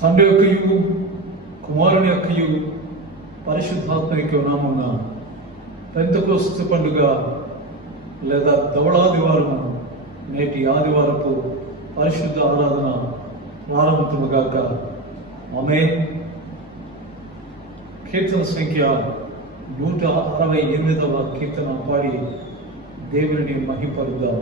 తండ్రి యొక్కయు కుమారుని యొక్కయు పరిశుద్ధాత్మ యొక్క నామమున పెంతెకోస్తు పండుగ లేదా ధవళాదివారము నేటి ఆదివారపు పరిశుద్ధ ఆరాధన ప్రారంభముగాక. ఆమేన్. కీర్తన సంఖ్య 168వ కీర్తన పాడి దేవుని మహిమపరుద్దాం.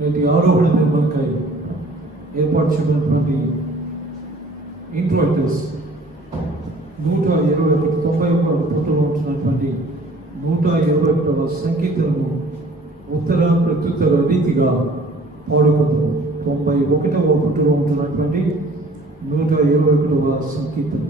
నేటి ఆరోహణ నిర్మాణకై ఏర్పాటు చేయబడినటువంటి ఇంట్రోటర్స్ 121 పుటలో ఉంటున్నటువంటి 121వ సంకీర్తనము ఉత్తర ప్రత్యుత్తర రీతిగా పాడుకుందాం. 91వ పుట్టులో ఉంటున్నటువంటి 121వ సంకీర్తన.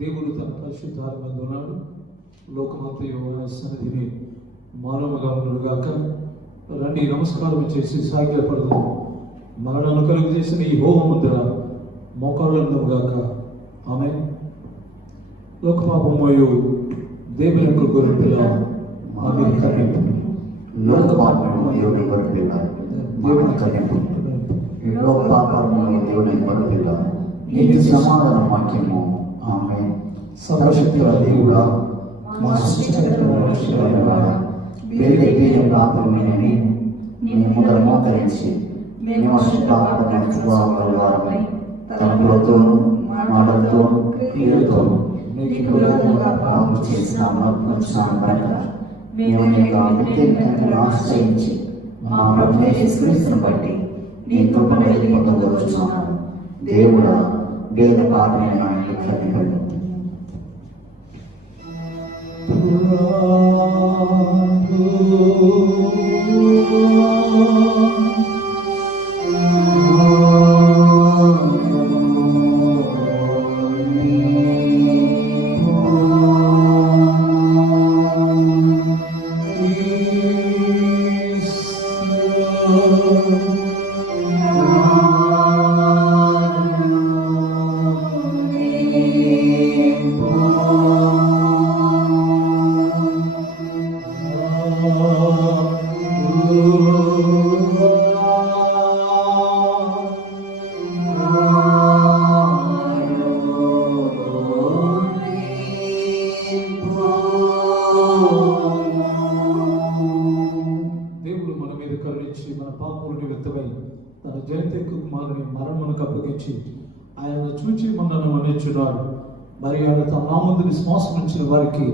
దేవుడు తన పరిశుద్ధాత్మన్నాడు లోకమంతయు ఆయన సన్నిధిని మానవుగా ఉండగాక. రండి నమస్కారం చేసి సాగిలపడదాం. మరణాలను కలుగు చేసిన ఈ హోమముద్ర మోకాళ్ళను గాక. ఆమె లోకపాపమయు దేవుని యొక్క గొర్రెపిల్ల ఆమె కనిపు లోకపాపము దేవుని గొర్రెపిల్ల దేవుని కనిపు లోకపాపము దేవుని గొర్రెపిల్ల నీతి సమాధాన వాక్యము. ఆమె సర్వశక్తుల దేవుడా మా సృష్టికర్త వేదైన పాపమేనని నేను ముందర మోకరించి మేము శుభాపరమై తలంపులతోనూ మాటలతోనూ క్రియలతోనూ నీకు విరోధంగా పాపం చేసిన కనుక మేము నీకు వ్యక్తిగతంగా ఆశ్రయించి మా ప్రభువైన యేసుక్రీస్తును బట్టి నీ కృపను పొందవచ్చున్నాను. దేవుడా వేద పాపమైన క్షమించండి. కొరకై తన జనితకు కుమారుని మరణమునకు అప్పగించి ఆయన చూచి మనను మన్నించున్నాడు. మరి ఆయన తన నామందు విశ్వాసం ఉంచిన వారికి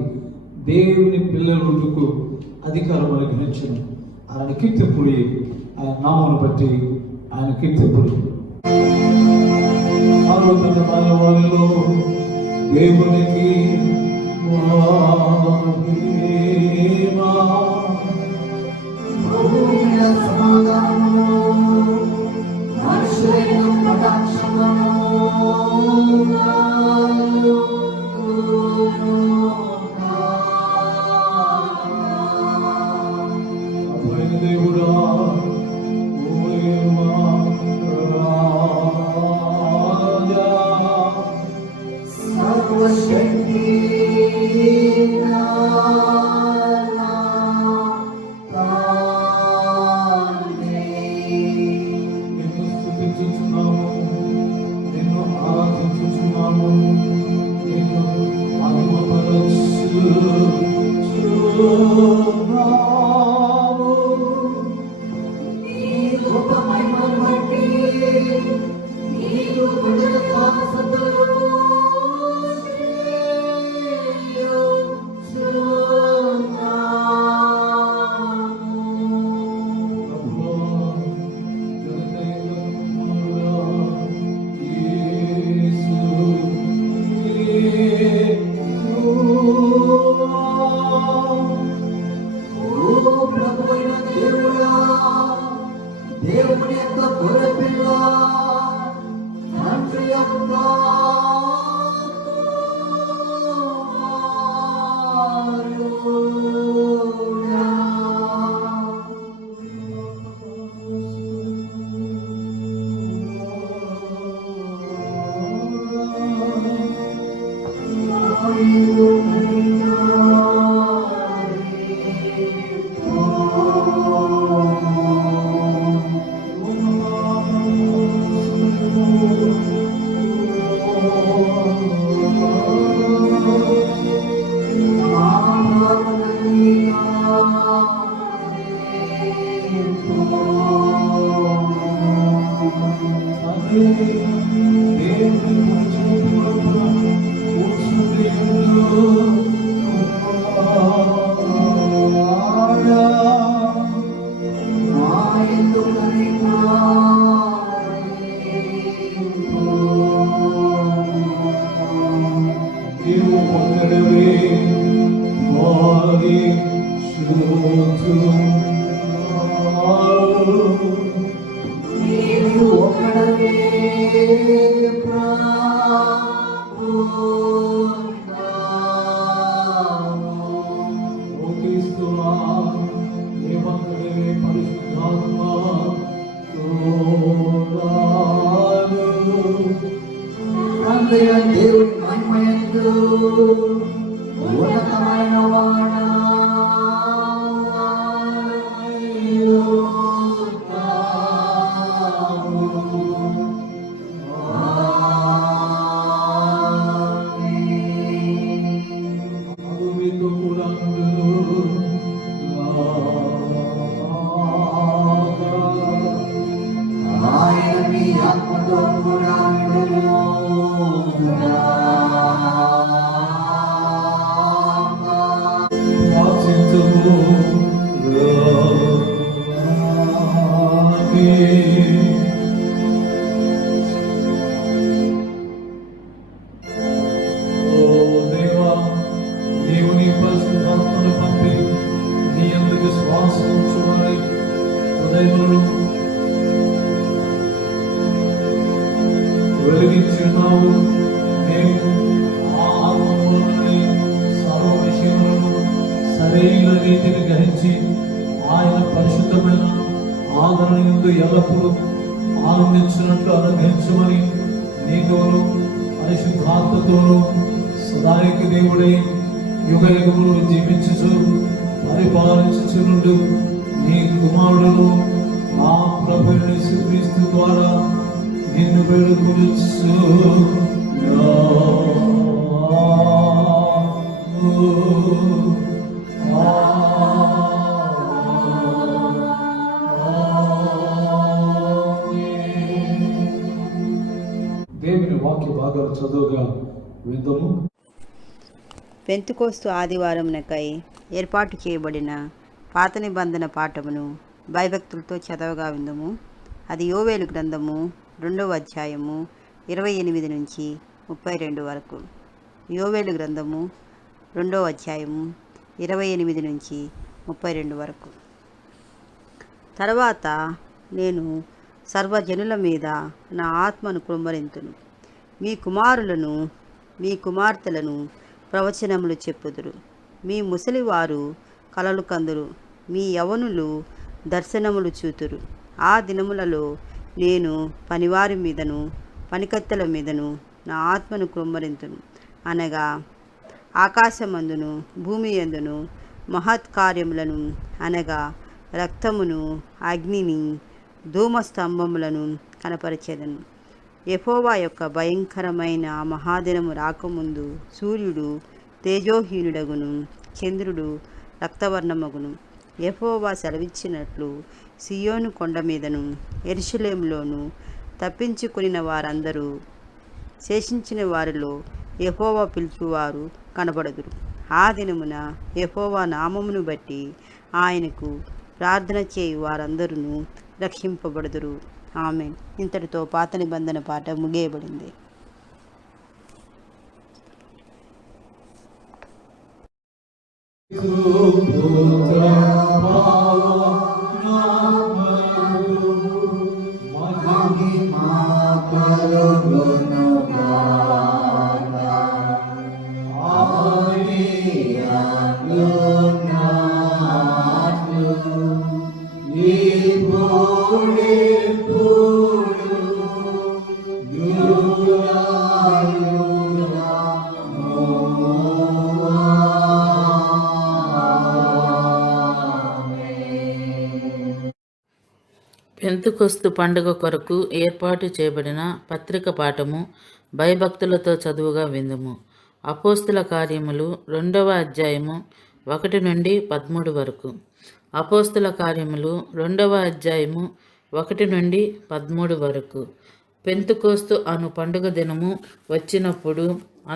దేవుని పిల్లలకు అధికారం అనుగ్రహించను. ఆయన కీర్తింపుడి, ఆయన నామమును బట్టి ఆయన కీర్తింపుడి. సార్వత్రికమైనవారిలో దేవునికి మహిమ. దేవుడా దేవుని యొక్క గొర్రెపిల్ల తండ్రి యొక్క దేవుని మహిమయందు ఉన్నతమైన వాడా వెలిగించున్నావు. మేము ఆ ఆత్మలోని సర్వ విషయములను సరైన రీతిని గ్రహించి ఆయన పరిశుద్ధమైన ఆదరణ యందు ఎల్లప్పుడూ ఆనందించినట్లు అనుగ్రహించమని నీతోనూ పరిశుద్ధాత్మతోనూ సదానికి దేవుడై యుగ యుగములు జీవించుచు పరిపాలించుచుండు నీ కుమారుడును మా ప్రభువైన యేసుక్రీస్తు ద్వారా నిన్ను వేడుకొనుచున్నాము. వాక్య భాగాలు చదువుగా విందము. పెంతుకోస్తు ఆదివారమునకై ఏర్పాటు చేయబడిన పాత నిబంధన పాఠమును భయభక్తులతో చదవగా విందుము. అది యోవేలు గ్రంథము 2వ అధ్యాయము 28 నుంచి 32 వరకు. యోవేలు గ్రంథము 2వ అధ్యాయము 28 నుంచి 32 వరకు. తర్వాత నేను సర్వజనుల మీద నా ఆత్మను కుమ్మరింతును. మీ కుమారులను మీ కుమార్తెలను ప్రవచనములు చెప్పుదురు. మీ ముసలివారు కలలు కందురు. మీ యవనులు దర్శనములు చూతురు. ఆ దినములలో నేను పనివారి మీదను పనికత్తెల మీదను నా ఆత్మను కుమ్మరింతును. అనగా ఆకాశమందును భూమి యందును మహత్కార్యములను, అనగా రక్తమును, అగ్నిని, ధూమస్తంభములను కనపరిచెదను. యెహోవా యొక్క భయంకరమైన మహాదినము రాకముందు సూర్యుడు తేజోహీనుడగును, చంద్రుడు రక్తవర్ణమగును. యెహోవా సెలవిచ్చినట్లు సియోను కొండ మీదను యెరూషలేములోను తప్పించుకొనిన వారందరూ, శేషించిన వారిలో యెహోవా పిలుపువారు కనబడుదురు. ఆ దినమున యెహోవా నామమును బట్టి ఆయనకు ప్రార్థన చేయు వారందరూ రక్షింపబడుదురు. ఆమేన్. ఇంతటితో పాత నిబంధన పాట ముగియబడింది. పెంతుకొస్తు పండుగ కొరకు ఏర్పాటు చేయబడిన పత్రిక పాఠము భయభక్తులతో చదువుగా విందుము. అపోస్తుల కార్యములు 2వ అధ్యాయము 1 నుండి 13 వరకు. అపోస్తుల కార్యములు 2వ అధ్యాయము 1 నుండి 13 వరకు. పెంతుకోస్తు అను పండుగ దినము వచ్చినప్పుడు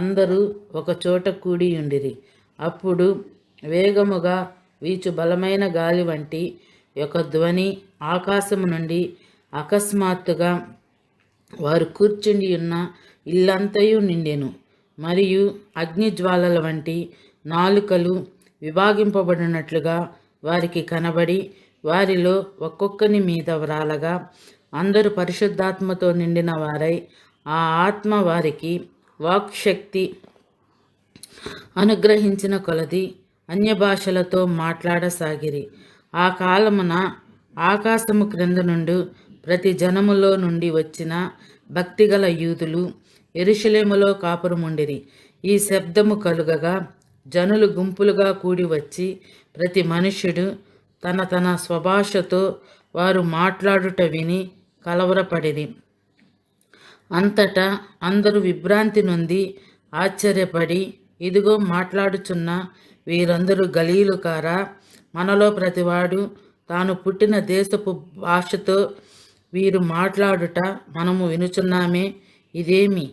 అందరూ ఒక చోట కూడి ఉండిరి. అప్పుడు వేగముగా వీచు బలమైన గాలి వంటి ఒక ధ్వని ఆకాశము నుండి అకస్మాత్తుగా వారు కూర్చుండి ఉన్న ఇల్లంతయు నిండెను. మరియు అగ్నిజ్వాలల వంటి నాలుకలు విభాగింపబడినట్లుగా వారికి కనబడి వారిలో ఒక్కొక్కని మీద వ్రాలగా, అందరూ పరిశుద్ధాత్మతో నిండిన వారై ఆ ఆత్మ వారికి వాక్శక్తి అనుగ్రహించిన కొలది అన్య భాషలతో మాట్లాడసాగిరి. ఆ కాలమున ఆకాశము క్రింద నుండి ప్రతి జనములో నుండి వచ్చిన భక్తిగల యూదులు యెరూషలేములో కాపురముండిరి. ఈ శబ్దము కలుగగా జనులు గుంపులుగా కూడి వచ్చి ప్రతి మనుష్యుడు తన తన స్వభాషతో వారు మాట్లాడుట విని కలవరపడిరి. అంతటా అందరూ విభ్రాంతి నొంది ఆశ్చర్యపడి, ఇదిగో మాట్లాడుచున్న వీరందరూ గలీలు కారా? మనలో ప్రతివాడు తాను పుట్టిన దేశపు భాషతో వీరు మాట్లాడుట మనము వినుచున్నామే. ఇదేమి?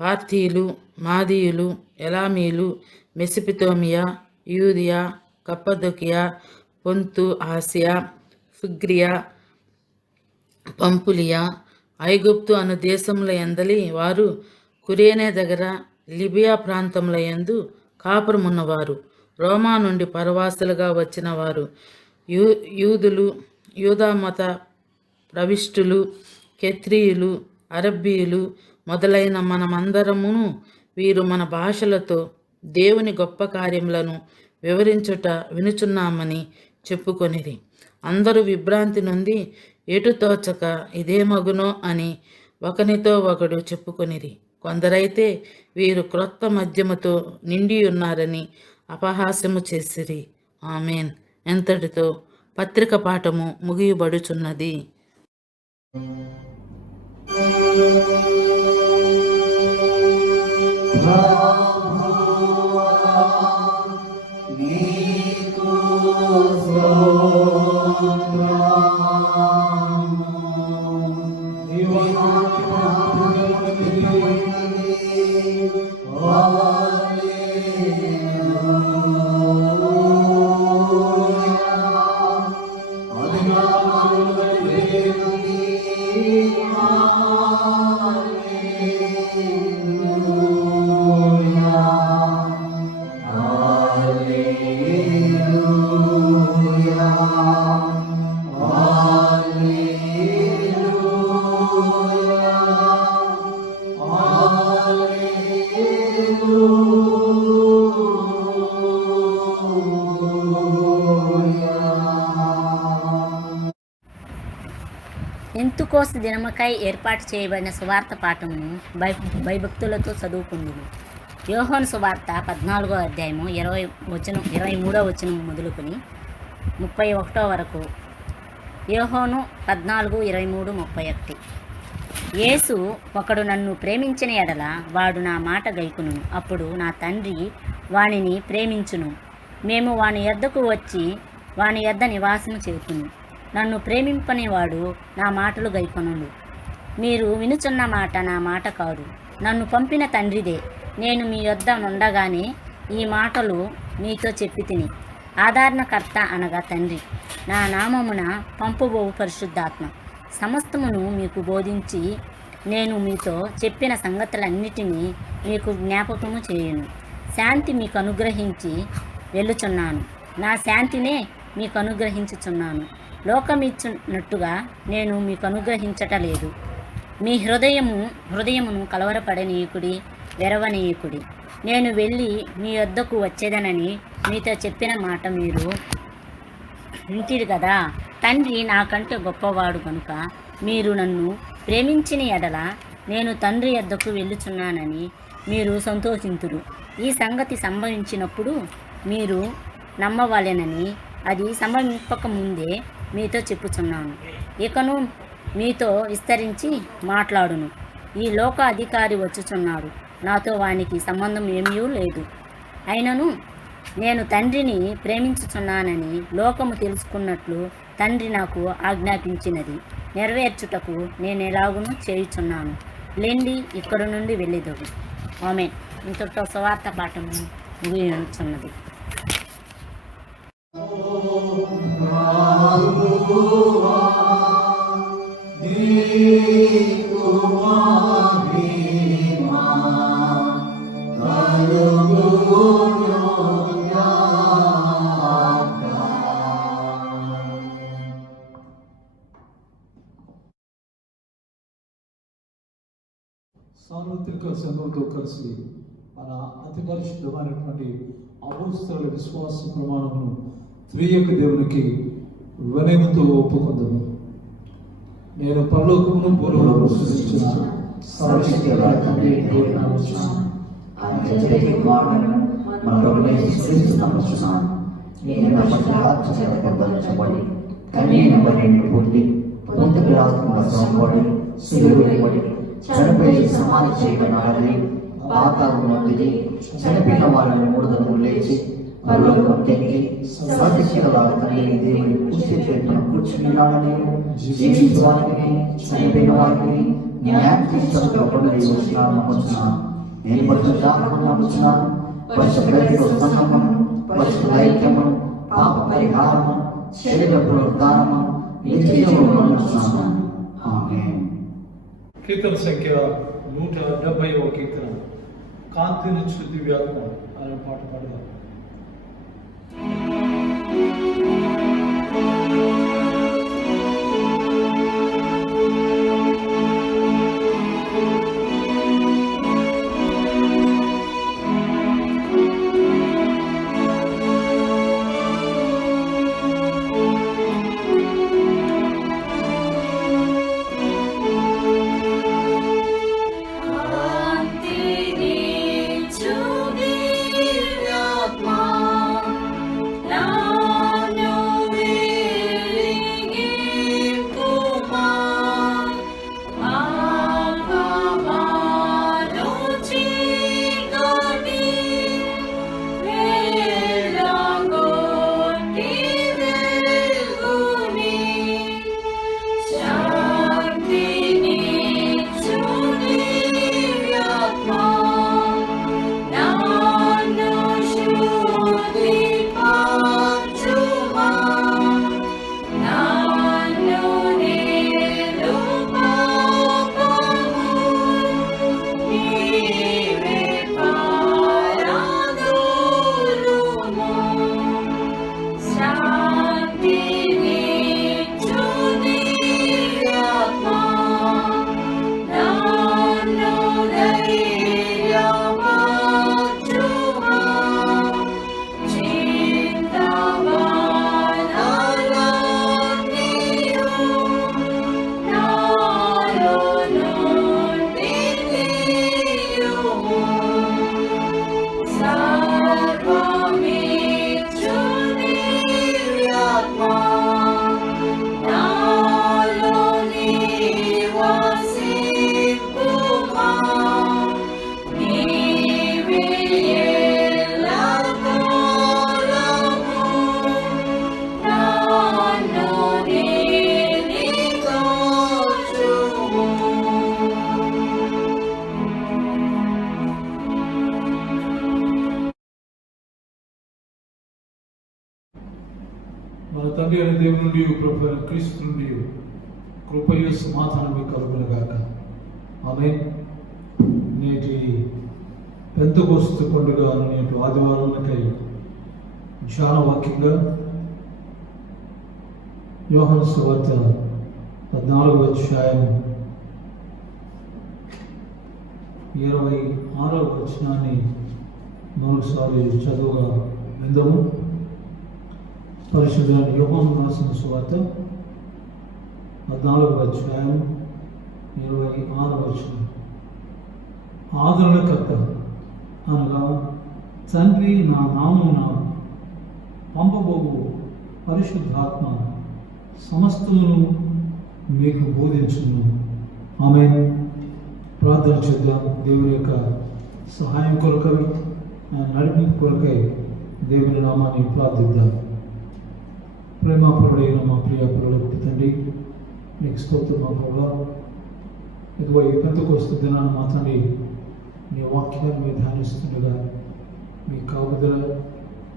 పార్థీయులు, మాదీయులు, ఎలామీలు, మెసిపితోమియా, యూదియా, కప్పదొకియా, పొంతు, ఆసియా, ఫిగ్రియా, పంపులియా, ఐగుప్తు అను దేశముల యందలి వారు, కురేనే దగ్గర లిబియా ప్రాంతముల యందు కాపురమున్నవారు, రోమా నుండి పరవాసులుగా వచ్చిన వారు, యూదులు, యూదామత ప్రవిష్టులు, కెత్రీయులు, అరబ్బీయులు మొదలైన మనమందరమును వీరు మన భాషలతో దేవుని గొప్ప కార్యములను వివరించుట వినుచున్నామని చెప్పుకొనిరి. అందరూ విభ్రాంతి నొంది ఎటు తోచక ఇదేమగునో అని ఒకనితో ఒకడు చెప్పుకొనిరి. కొందరైతే వీరు క్రొత్త మద్యముతో నిండి ఉన్నారని అపహాస్యము చేసిరి. ఆమేన్. ఎంతటితో పత్రిక పాఠము ముగియబడుచున్నది. పెంతెకోస్తు దినముకై ఏర్పాటు చేయబడిన సువార్త పాఠమును భయభక్తులతో చదువుకుందుము. యోహాను సువార్త 14వ అధ్యాయము 23వ వచనం మొదలుకొని 31 వరకు. యోహాను 14, 23, 31. యేసు, ఒకడు నన్ను ప్రేమించిన ఎడల వాడు నా మాట గైకును, అప్పుడు నా తండ్రి వానిని ప్రేమించును. మేము వాని యొద్దకు వచ్చి వాని యొద్ద నివాసము చేతును. నన్ను ప్రేమింపని వాడు నా మాటలు గైకొనుడు. మీరు వినుచున్న మాట నా మాట కాదు, నన్ను పంపిన తండ్రిదే. నేను మీ యొద్ద నుండగానే ఈ మాటలు మీతో చెప్పి తిని. ఆదరణకర్త అనగా తండ్రి, నా నామమున పంపబోవు పరిశుద్ధాత్మ సమస్తమును మీకు బోధించి నేను మీతో చెప్పిన సంగతులన్నిటినీ మీకు జ్ఞాపకము చేయును. శాంతి మీకు అనుగ్రహించి వెళ్ళుచున్నాను, నా శాంతినే మీకు అనుగ్రహించుచున్నాను. లోకమిచ్చున్నట్టుగా నేను మీకు అనుగ్రహించటలేదు. మీ హృదయమును కలవరపడనీయకుడి, వెరవనీయకుడి. నేను వెళ్ళి మీ వద్దకు వచ్చేదనని మీతో చెప్పిన మాట మీరు వింటిరు కదా. తండ్రి నాకంటే గొప్పవాడు కనుక మీరు నన్ను ప్రేమించిన ఎడల నేను తండ్రి యొద్దకు వెళ్ళుచున్నానని మీరు సంతోషింతురు. ఈ సంగతి సంభవించినప్పుడు మీరు నమ్మవలెనని అది సంభవింపక ముందే మీతో చెప్పుచున్నాను. ఇకను మీతో విస్తరించి మాట్లాడును. ఈ లోక అధికారి వచ్చుచున్నాడు, నాతో వానికి సంబంధం ఏమీ లేదు. అయినను నేను తండ్రిని ప్రేమించుచున్నానని లోకము తెలుసుకున్నట్లు తండ్రి నాకు ఆజ్ఞాపించినది నెరవేర్చుటకు నేను ఎలాగునూ చేయుచున్నాను. లేండి, ఇక్కడ నుండి వెళ్ళేదగు. ఆమేన్. ఇంతటితో సువార్త పాఠము ముగియుచున్నది. సార్వత్రిక సంఘంతో కలిసి మన అతి పరిశుద్ధమైనటువంటి అపోస్తలుల విశ్వాస ప్రమాణమును త్రియక దేవునికి వినయముతో ఒప్పుకొందును. నేను పరలోకమును భూలోకమును సృష్టించిన సర్వశక్తి గల తండ్రి దేవుని నమ్ముచున్నాను. ఆయన జగతి కుమారుడైన మన ప్రభువైన యేసుక్రీస్తును నమ్ముచున్నాను. నేను పరిశుద్ధాత్మ చేత గర్భధించబడి కన్యక నుండి పుట్టి పొంతి పిలాతుగా శ్రమపడి శిలువ వేయబడి చనిపోయి సమాధి చేయబడినాడని పాతాళములో దిగి చనిపోయిన వారిని 3 దినములు లేచి పరలోకమునకు ఎక్కి సర్వశక్తి గల తండ్రి దేవుని కుడి చేతిన కూర్చున్నాడని జీవించు వారికి చనిపోయిన వారికి న్యాయం తీర్చుటకు నమ్ముచున్నాను. నేను పరిశుద్ధాత్మను నమ్ముచున్నాను. పరిశుద్ధ సంగమము, పరిశుద్ధ ఐక్యమును, పాప పరిహారము, శరీర పునరుద్ధానము, నిత్య జీవమును నమ్ముచున్నాను. ఆమేన్. కీర్తన సంఖ్య 170వ కీర్తన, కాంతినిచ్చు దివ్యాత్మ అనే పాట పాడదాం. కాంతినిచ్చు దివ్యాత్మ తండ్రి అయిన దేవుని నుండి ప్రభు అయిన క్రీస్తు నుండి కృపయు సమాధానమే కలుగునుగాక. ఆమేన్. నేటి పెంతెకోస్తు పండుగ నేటి ఆదివారాలకై ధ్యాన వాక్యంగా యోహాను సువార్త 14వ అధ్యాయం 26వ వచనాన్ని మరోసారి చదువుగా విందాము. పరిశుద్ధుడైన యోహాను రాసిన సువార్త 14వ అధ్యాయం 26వ వచనం. ఆదరణకర్త అనగా తండ్రి నా నామమున పంపబోవు పరిశుద్ధాత్మ సమస్తమును మీకు బోధించును. ఆమేన్. ప్రార్థన చేద్దాం. దేవుని యొక్క సహాయం కొరకై, నడిపింపు కొరకై దేవుని నామాన్ని ప్రార్థిద్దాం. ప్రేమపరుడైన మా ప్రియ పరులకు తండ్రి, నీకు స్తోత్రం మా ప్రభా. ఇదిగో ఈ పెంతెకోస్తు దినాన మా తండ్రి మీ వాక్యాన్ని మీరు ధ్యానిస్తుండగా మీ కాపుదల,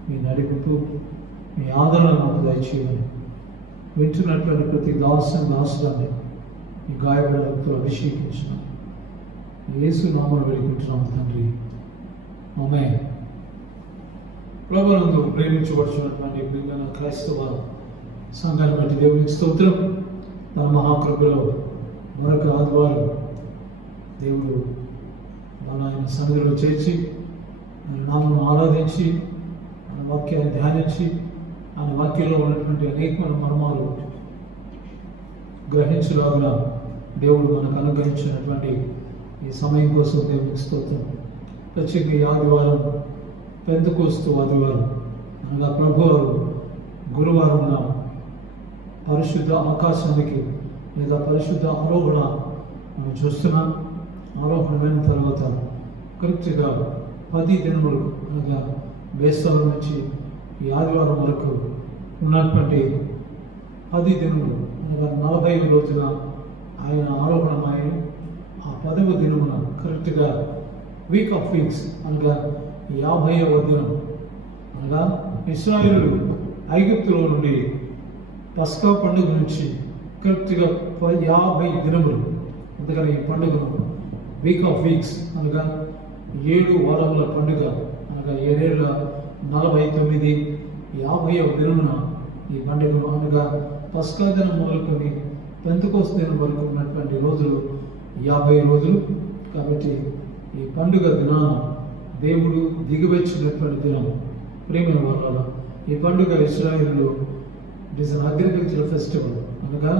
మీ నడిపింపు, మీ ఆదరణ మాకు దయచేయాలి. వింటున్నటువంటి ప్రతి దాసురాన్ని ఈ గాయపడతో అభిషేకించిన యేసు నామమున వేడుకుంటున్నాము తండ్రి. ఆమేన్. ప్రభువునందు ప్రేమించబడుచున్నటువంటి ప్రియమైన క్రైస్తవ సంఘాన్ని బట్టి దేవునికి స్తోత్రం. తన మహాకృపలో మరొక ఆదివారం దేవుడు ఆయన సన్నిధిలో చేర్చి ఆయన నామమును ఆరాధించి ఆయన వాక్యాన్ని ధ్యానించి ఆయన వాక్యంలో ఉన్నటువంటి అనేకమైన మర్మాలు గ్రహించలాగిన దేవుడు మనకు అనుగ్రహించినటువంటి ఈ సమయం కోసం దేవునికి స్తోత్రం. ప్రత్యేక ఈ ఆదివారం పెంతెకోస్తు ఆదివారం అనగా ప్రభువారు గురువారం పరిశుద్ధ ఆకాశానికి లేదా పరిశుద్ధ ఆరోహణ మనం చూస్తున్నాం. ఆరోహణమైన తర్వాత కరెక్ట్గా 10 దినములకు అనగా వేసవి నుంచి ఈ ఆదివారం వరకు ఉన్నటువంటి 10 దినములు అనగా 40 రోజున ఆయన ఆరోహణమైన ఆ 10వ దినమున కరెక్ట్గా వీక్ ఆఫ్ వీక్స్ అనగా 50వ దినం అనగా ఇశ్రాయేలు ఐగుప్తులో నుండి పస్కా పండుగ నుంచి కరెక్ట్గా 50 దినములు. అందుకని ఈ పండుగను వీక్ ఆఫ్ వీక్స్ అనగా 7 వారముల పండుగ అనగా 749 50వ దినమున ఈ పండుగను అనగా పస్కా దినం మొదలుకొని పెంతెకోస్తు దినం వరకు ఉన్నటువంటి రోజులు 50 రోజులు. కాబట్టి ఈ పండుగ దినాన దేవుడు దిగివచ్చినటువంటి దినం. ప్రియమైన వాళ్ళ ఈ పండుగ ఇశ్రాయేలులో it is an agricultural festival అనగా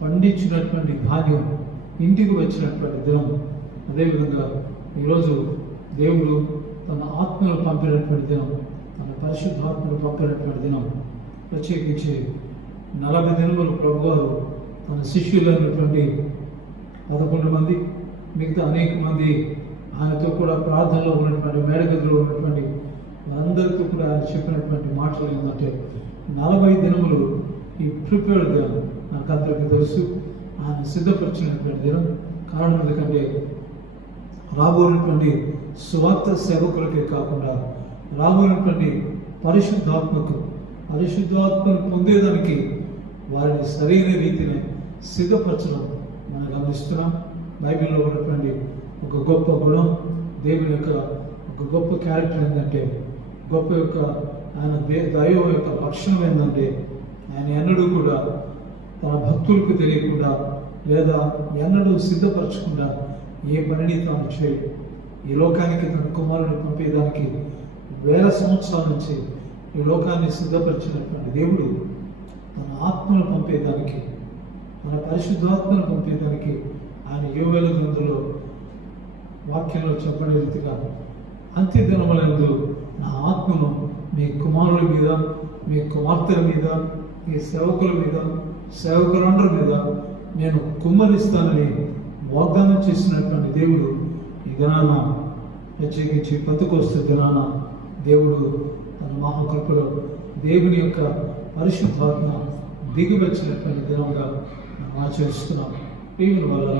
పండించినటువంటి ధాన్యం ఇంటికి వచ్చినటువంటి దినం. అదేవిధంగా ఈరోజు దేవుడు తన ఆత్మను పంపినటువంటి దినం, తన పరిశుద్ధాత్మను పంపినటువంటి దినం. ప్రత్యేకించి 40 దినములు ప్రభువారు తన శిష్యులైనటువంటి 11 మంది, మిగతా అనేక మంది ఆయనతో కూడా ప్రార్థనలో ఉన్నటువంటి మేడగదిలో ఉన్నటువంటి వారందరితో కూడా ఆయన చెప్పినటువంటి మాటలు ఏంటంటే 40 దినములు ఈ ప్రిపేర్డ్ దినం. నాకు అందరికీ తెలుసు ఆయన సిద్ధపరిచినటువంటి దినం. కారణం ఎందుకంటే రాబోయినటువంటి స్వార్థ సేవకులకే కాకుండా రాబోయినటువంటి పరిశుద్ధాత్మను పొందేదానికి వారిని సరైన రీతిని సిద్ధపరచడం మనం గమనిస్తున్నాం. బైబిల్లో ఉన్నటువంటి ఒక గొప్ప గుణం, దేవుని యొక్క ఒక గొప్ప క్యారెక్టర్ ఏంటంటే, గొప్ప యొక్క ఆయన దైవం యొక్క లక్షణం ఏంటంటే ఆయన ఎన్నడూ కూడా తన భక్తులకు తెలియకుండా లేదా ఎన్నడూ సిద్ధపరచకుండా ఏ పనిని తాను చేయడు. ఈ లోకానికి తన కుమారుని పంపేదానికి 1000 సంవత్సరాల నుంచి ఈ లోకాన్ని సిద్ధపరిచినటువంటి దేవుడు తన ఆత్మను పంపేదానికి, మన పరిశుద్ధాత్మను పంపేదానికి ఆయన యోవేలు గ్రంథంలో వాక్యంలో చెప్పిన రీతిగా అంత్య దినములందు నా ఆత్మను మీ కుమారుల మీద, మీ కుమార్తెల మీద, మీ సేవకుల మీద, సేవకులందరి మీద నేను కుమ్మరిస్తానని వాగ్దానం చేసినటువంటి దేవుడు ఈ దినాన ప్రత్యేకించి పెంతెకోస్తు దినాన దేవుడు తన మహాకృపలో దేవుని యొక్క పరిశుద్ధాత్మ దిగివచ్చినటువంటి దినంగా మనం ఆచరిస్తున్నాం. దేవుని వల్ల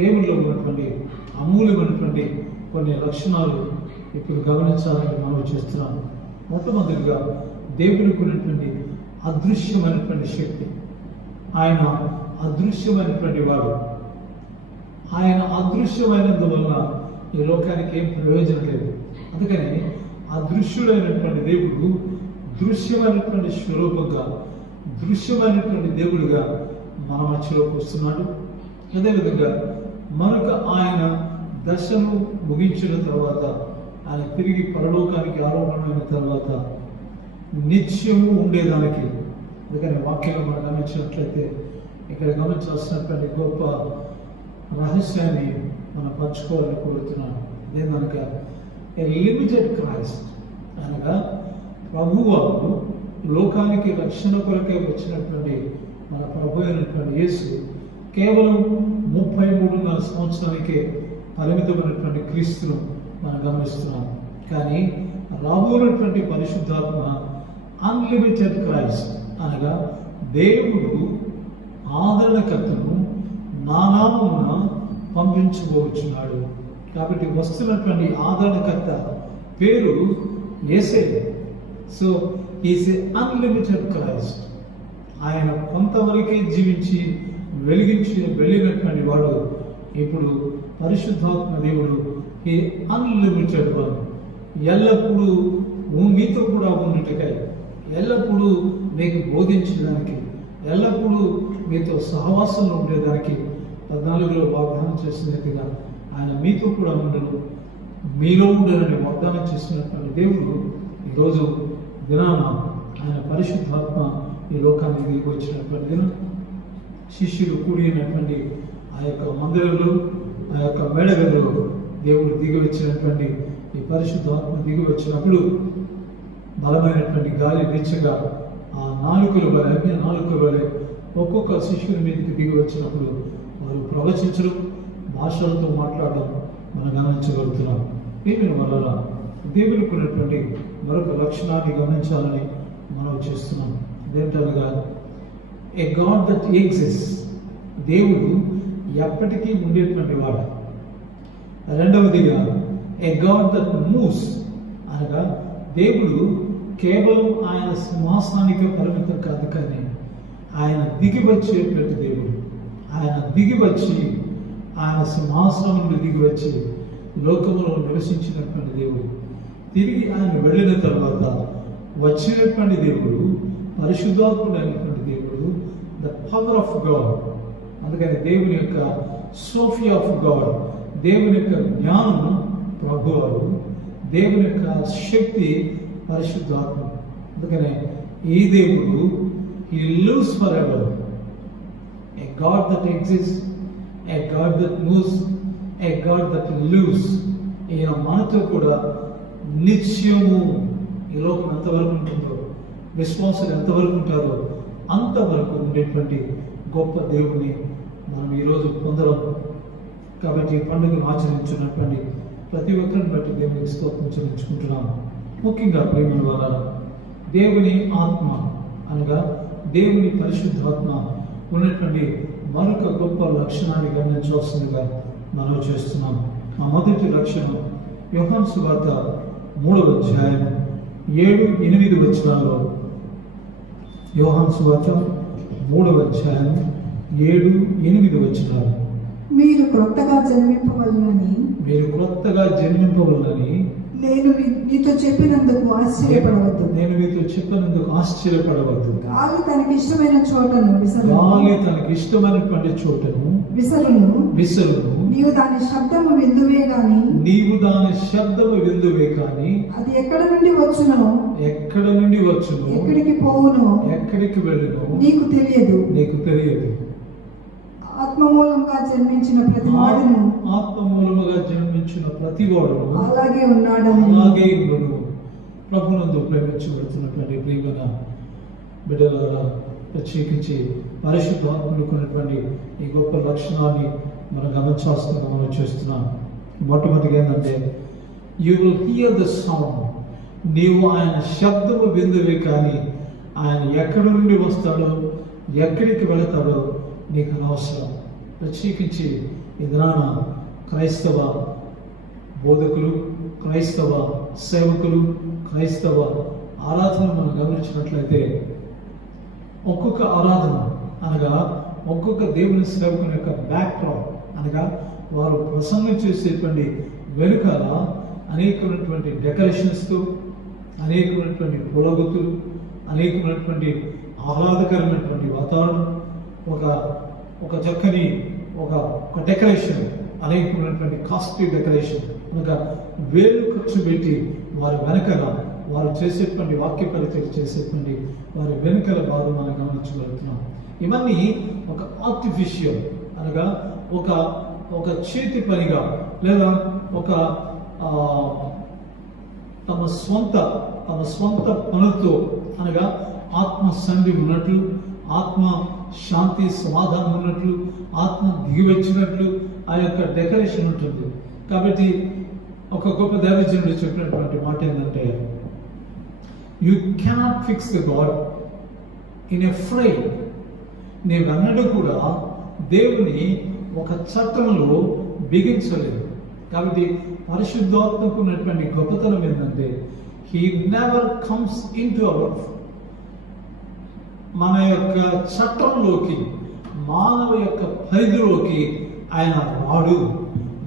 దేవునిలో ఉన్నటువంటి అమూల్యమైనటువంటి కొన్ని లక్షణాలు ఇప్పుడు గమనించాలని మనం చేస్తున్నాం. మొట్టమొదటిగా దేవునికి ఉన్నటువంటి అదృశ్యమైనటువంటి శక్తి. ఆయన అదృశ్యమైనటువంటి వాడు. ఆయన అదృశ్యమైనందువలన ఈ లోకానికి ఏం ప్రయోజనం లేదు. అందుకని అదృశ్యుడైనటువంటి దేవుడు దృశ్యమైనటువంటి స్వరూపంగా, దృశ్యమైనటువంటి దేవుడిగా మన మధ్యలోకి వస్తున్నాడు. అదేవిధంగా మనకు ఆయన దశను ముగించిన తర్వాత, ఆయన తిరిగి పరలోకానికి ఆరోహణమైన తర్వాత నిత్యము ఉండేదానికి, అందుకని వాక్యం మనం గమనించినట్లయితే ఇక్కడ గమనించాల్సినటువంటి గొప్ప రహస్యాన్ని మనం పంచుకోవాలని కోరుతున్నాను. అదేమనగా ఏ లిమిటెడ్ క్రైస్ట్, అనగా ప్రభువారు లోకానికి రక్షణ కొరకే వచ్చినటువంటి మన ప్రభు అయినటువంటి యేసు కేవలం 33.5 సంవత్సరానికే పరిమితమైనటువంటి క్రీస్తును మనం గమనిస్తున్నాం. కానీ రాబోయేటువంటి పరిశుద్ధాత్మ అన్లిమిటెడ్ క్రైస్ట్, అనగా దేవుడు ఆదరణకర్తను నా నామమున పంపించబోచున్నాడు. కాబట్టి వస్తున్నటువంటి ఆదరణకర్త పేరు Yesayya. So is a unlimited Christ. ఆయన కొంతవరకే జీవించి వెలిగించి వెళ్ళినటువంటి వాడు ఇప్పుడు పరిశుద్ధాత్మ దేవుడు ఈ అన్లిమిటెడ్ వన్. ఎల్లప్పుడూ మీతో కూడా ఉండుటకై, ఎల్లప్పుడూ మీకు బోధించడానికి, ఎల్లప్పుడూ మీతో సహవాసంలో ఉండేదానికి 14లో వాగ్దానం చేసినట్టుగా ఆయన మీతో కూడా ఉండను, మీలో ఉండనని వాగ్దానం చేసినటువంటి దేవుడు ఈరోజు దినాన ఆయన పరిశుద్ధాత్మ ఈ లోకానికి దిగి వచ్చినటువంటి దినం. శిష్యులు కూడినటువంటి ఆ యొక్క మందిరంలో, ఆ యొక్క మేడగదిలో దేవుడు దిగి వచ్చినటువంటి ఈ పరిశుద్ధాత్మ దిగి వచ్చినప్పుడు బలమైనటువంటి గాలి వీచగా ఆ నాలుకల వలె, అగ్ని నాలుకల వలె ఒక్కొక్క శిష్యుని మీదకి దిగి వచ్చినప్పుడు వారు ప్రవచించడం, భాషలతో మాట్లాడడం మనం గమనించగలుగుతున్నాం. దీని వల్ల దేవునికి ఉన్నటువంటి మరొక లక్షణాన్ని గమనించాలని మనం చేస్తున్నాం. అదేంటనగా ఏ గాడ్ దట్ ఎగ్జిస్ట్, దేవుడు ఎప్పటికీ ఉండేటువంటి వాడు. రెండవదిగా ఏ గాడ్ దట్ మూవ్స్, అనగా దేవుడు కేవలం ఆయన సింహాసనానికి పరిమితం కాదు, కానీ ఆయన దిగి వచ్చేటువంటి దేవుడు. ఆయన దిగి వచ్చి, ఆయన సింహాసనం నుండి దిగి వచ్చి లోకంలో నివసించినటువంటి దేవుడు. తిరిగి ఆయన వెళ్ళిన తర్వాత వచ్చినటువంటి దేవుడు పరిశుద్ధాత్ముడు అయినటువంటి దేవుడు, ద పవర్ ఆఫ్ గాడ్. అందుకని దేవుని యొక్క సోఫియా ఆఫ్ గాడ్, దేవుని యొక్క జ్ఞానం ప్రభువారు, దేవుని యొక్క శక్తి పరిశుద్ధాత్మ. అందుకనే ఈ దేవుడు he lives for ever. A God that exist, A God that moves, A God that lives. ఈయన మనతో కూడా నిత్యము, ఈ లోకం ఎంతవరకు ఉంటుందో, విశ్వాసులు ఎంతవరకు ఉంటారో అంతవరకు ఉండేటువంటి గొప్ప దేవుని మనం ఈరోజు పొందడం. కాబట్టి ఈ పండుగను ఆచరించినటువంటి ప్రతి ఒక్కరిని బట్టి దేవునికి స్తోత్రం చెల్లించుకుంటున్నాము. ముఖ్యంగా ప్రేమ వల్ల దేవుని ఆత్మ, అనగా దేవుని పరిశుద్ధాత్మ ఉన్నటువంటి మరొక గొప్ప లక్షణాన్ని గమనించవలసిందిగా మనం చేస్తున్నాం. ఆ మొదటి లక్షణం యోహాను సువార్త 3వ అధ్యాయం 7-8 వచనాల్లో, యోహాను సువార్త 3వ అధ్యాయం 7-8 వచనాలు. మీరు క్రొత్తగా జన్మింపవలనని నేను మీతో చెప్పినందుకు ఆశ్చర్యపడవద్దు. గాలి తనకి ఇష్టమైన చోటను విసరును. నీవు దాని శబ్దము విందువే గాని అది ఎక్కడ నుండి వచ్చునో, ఎక్కడికి పోవునో, ఎక్కడికి వెళ్ళునో నీకు తెలియదు. ఆత్మ మూలముగా జన్మించిన ప్రతివాడును అలాగే ఉన్నాడు. ప్రభునందు ప్రేమించబడుతున్నటువంటి ప్రియమైన బిడ్డలారా, ప్రత్యేకించి పరిశుద్ధాత్మకున్నటువంటి ఈ గొప్ప లక్షణాన్ని మనం గమనించాల్సిందిగా మనం చేస్తున్నాం. మొట్టమొదటిగా ఏంటంటే, you will here the sound. నీవు ఆయన శబ్దము విందువే, కానీ ఆయన ఎక్కడి నుండి వస్తాడో, ఎక్కడికి వెళతాడో నీకు అనవసరం. ప్రత్యేకించి ఈ దినాన క్రైస్తవ బోధకులు, క్రైస్తవ సేవకులు, క్రైస్తవ ఆరాధన మనం గమనించినట్లయితే ఒక్కొక్క ఆరాధన అనగా ఒక్కొక్క దేవుని సేవకుని యొక్క బ్యాక్గ్రౌండ్ అనగా వారు ప్రసంగం చేసేటువంటి వెనుకాల అనేకమైనటువంటి డెకరేషన్స్తో, అనేకమైనటువంటి పూలగుత్తులు, అనేకమైనటువంటి ఆహ్లాదకరమైనటువంటి వాతావరణం, ఒక చక్కని ఒక డెకరేషన్, అనేకమైనటువంటి కాస్ట్లీ డెకరేషన్ అనగా వేలు ఖర్చు పెట్టి వారి వెనకల వారు చేసేటువంటి వాక్య పరిచయం చేసేటువంటి వారి వెనుకల బాధ మనం గమనించగలుగుతున్నాం. ఇవన్నీ ఒక ఆర్టిఫిషియల్ అనగా ఒక చేతి పనిగా లేదా ఒక తమ స్వంత పనులతో అనగా ఆత్మ సంధి ఉన్నట్లు, ఆత్మ శాంతి సమాధానం ఉన్నట్లు, ఆత్మ దిగివచ్చినట్లు ఆ యొక్క డెకరేషన్ ఉంటుంది. కాబట్టి ఒక గొప్ప దైవజనుడు చెప్పినటువంటి మాట ఏంటంటే, you cannot fix the God in a frame. నీవన్నడూ కూడా దేవుని ఒక చట్టంలో బిగించలేదు. కాబట్టి పరిశుద్ధాత్మకు ఉన్నటువంటి గొప్పతనం ఏంటంటే, he never comes in to our మన యొక్క చట్టంలోకి, మానవ యొక్క పరిధిలోకి ఆయన రాడు.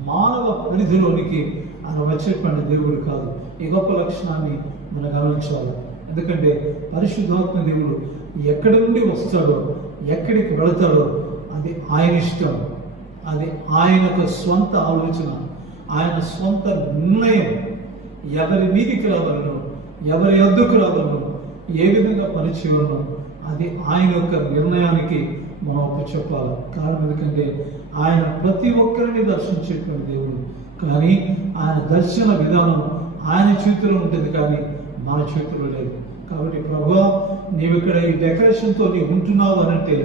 మానవ పరిధిలోనికి ఆయన వచ్చేటువంటి దేవుడు కాదు. ఈ గొప్ప లక్షణాన్ని మనం గమనించాలి. ఎందుకంటే పరిశుద్ధాత్మ దేవుడు ఎక్కడి నుండి వస్తాడో, ఎక్కడికి వెళతాడో అది ఆయన ఇష్టం, అది ఆయన యొక్క స్వంత ఆలోచన, ఆయన స్వంత నిర్ణయం. ఎవరి మీదికి రావాలను, ఎవరి వద్దకు రావాలను, ఏ విధంగా పనిచేయాలను అది ఆయన యొక్క నిర్ణయానికి మనం అప్పు చెప్పాలి. కారణం ఎందుకంటే ఆయన ప్రతి ఒక్కరిని దర్శించేటువంటి దేవుడు. కానీ ఆయన దర్శన విధానం ఆయన చేతిలో ఉంటుంది, కానీ మన చేతిలో లేదు. కాబట్టి ప్రభువా, నీవు ఇక్కడ ఈ డెకరేషన్తో నీవు ఉంటున్నావు అనంటే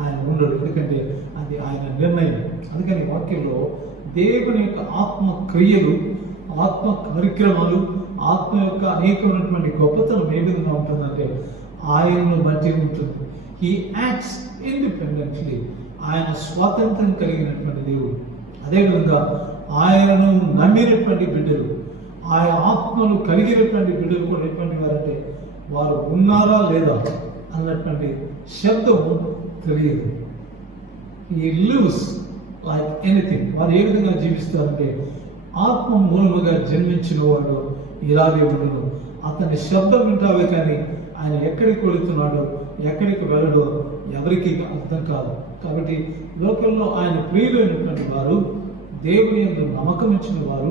ఆయన ఉండడు. ఎందుకంటే అది ఆయన నిర్ణయం. అందుకని వాక్యంలో దేవుని యొక్క ఆత్మ క్రియలు, ఆత్మ కార్యక్రమాలు, ఆత్మ యొక్క అనేకమైనటువంటి గొప్పతనం ఏ విధంగా ఉంటుందంటే ఆయనను బట్టి ఉంటుంది. He acts independently. ఆయన స్వాతంత్రం కలిగినటువంటి దేవుడు. అదేవిధంగా ఆయనను నమ్మినటువంటి బిడ్డలు, ఆయన ఆత్మను కలిగినటువంటి బిడ్డలు కూడా ఎటువంటి వారంటే వారు ఉన్నారా లేదా అన్నటువంటి శబ్దము తెలియదు. ఈ లివ్స్ లైక్ ఎనీథింగ్. వారు ఏ విధంగా జీవిస్తారంటే ఆత్మ మూలముగా జన్మించిన వాడు ఇలాగే ఉండడు. అతని శబ్దం వింటావే కానీ ఆయన ఎక్కడికి వెళుతున్నాడో, ఎక్కడికి వెళ్ళడో ఎవరికి అర్థం కాదు. కాబట్టి లోకంలో ఆయన ప్రియులైనటువంటి వారు, దేవుని యందు నమ్మకం ఇచ్చిన వారు,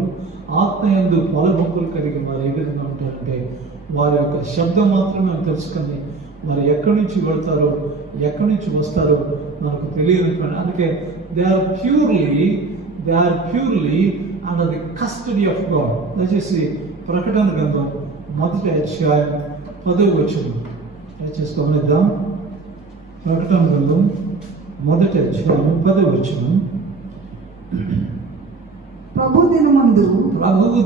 ఆత్మ యందు పొలబొక్కులు కలిగిన వారు ఏ విధంగా ఉంటారంటే వారి యొక్క శబ్దం మాత్రమే తెలుసుకొని వారు ఎక్కడి నుంచి వెళ్తారో, ఎక్కడి నుంచి వస్తారో మనకు తెలియనటువంటి. అందుకే they are purely under the custody of God. దయచేసి ప్రకటన గ్రంథం 1వ అధ్యాయం 10వ వచనం దయచేసి గమనిద్దాం. ప్రకటన గ్రంథం 1వ అధ్యాయం 10వ వచనం. ప్రభువు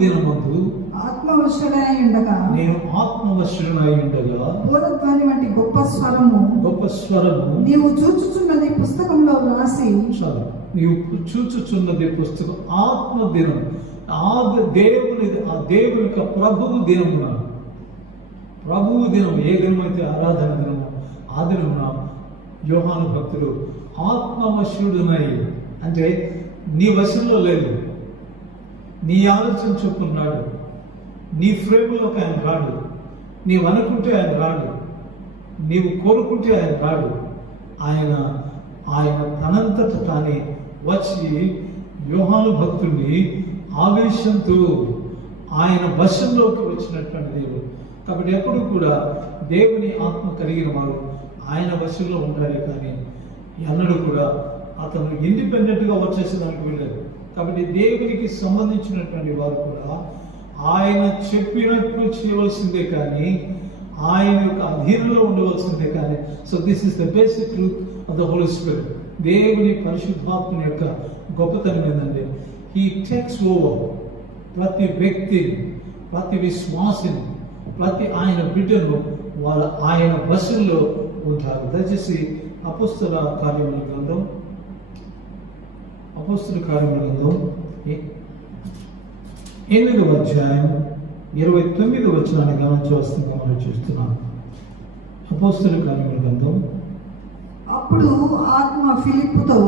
దినమందు ఆత్మవశుడై ఉండగా, నేను ఆత్మవశుడై ఉండగా పూర్వధ్వని వంటి గొప్ప స్వరము నీవు చూచుచున్నది పుస్తకంలో వ్రాసి. చాలు. నీవు చూచుచున్నది పుస్తకం. ఆత్మ దినం, ఆ దేవుని యొక్క ప్రభువు దినమున, ప్రభువు దినం ఏ దినమైతే ఆరాధన దినము, ఆ దినమున యోహాను భక్తుడు ఆత్మవశుడునై, అంటే నీ వశంలో లేదు, నీ ఆలోచన చెప్పుకున్నాడు, నీ ఫ్రేమ్లోకి ఆయన రాడు, నీవు అనుకుంటే ఆయన రాడు, నీవు కోరుకుంటే ఆయన రాడు. ఆయన తనంతట తానే వచ్చి యోహాను భక్తుడిని ఆవేశంతో ఆయన వశంలోకి వచ్చినటువంటి దేవుడు. కాబట్టి ఎప్పుడు కూడా దేవుని ఆత్మ కలిగిన వారు ఆయన వశంలో ఉంటారే కానీ ఎన్నడూ కూడా అతను ఇండిపెండెంట్గా వచ్చేసేదానికి వెళ్ళారు. కాబట్టి దేవునికి సంబంధించినటువంటి వారు కూడా ఆయన చెప్పినట్లు చేయవలసిందే కానీ ఆయన యొక్క అధీనంలో ఉండవలసిందే కానీ. So this is the basic truth of the Holy Spirit. దేవుని పరిశుద్ధాత్మ యొక్క గొప్పతనం ఏంటంటే హీ టేక్స్ ఓవర్ ప్రతి వ్యక్తిని, ప్రతి విశ్వాసిని, ప్రతి ఆయన బిడ్డను వాళ్ళ ఆయన వశంలో ఉంటారు. దయచేసి అపోస్తల కార్యముల గ్రంథం 8వ అధ్యాయం 29వ వచనాన్ని గమనించవలసిందిగా మనం చూస్తున్నాం. అపోస్తల కార్యముల గ్రంథం అప్పుడు ఆత్మ ఫిలిప్పుతో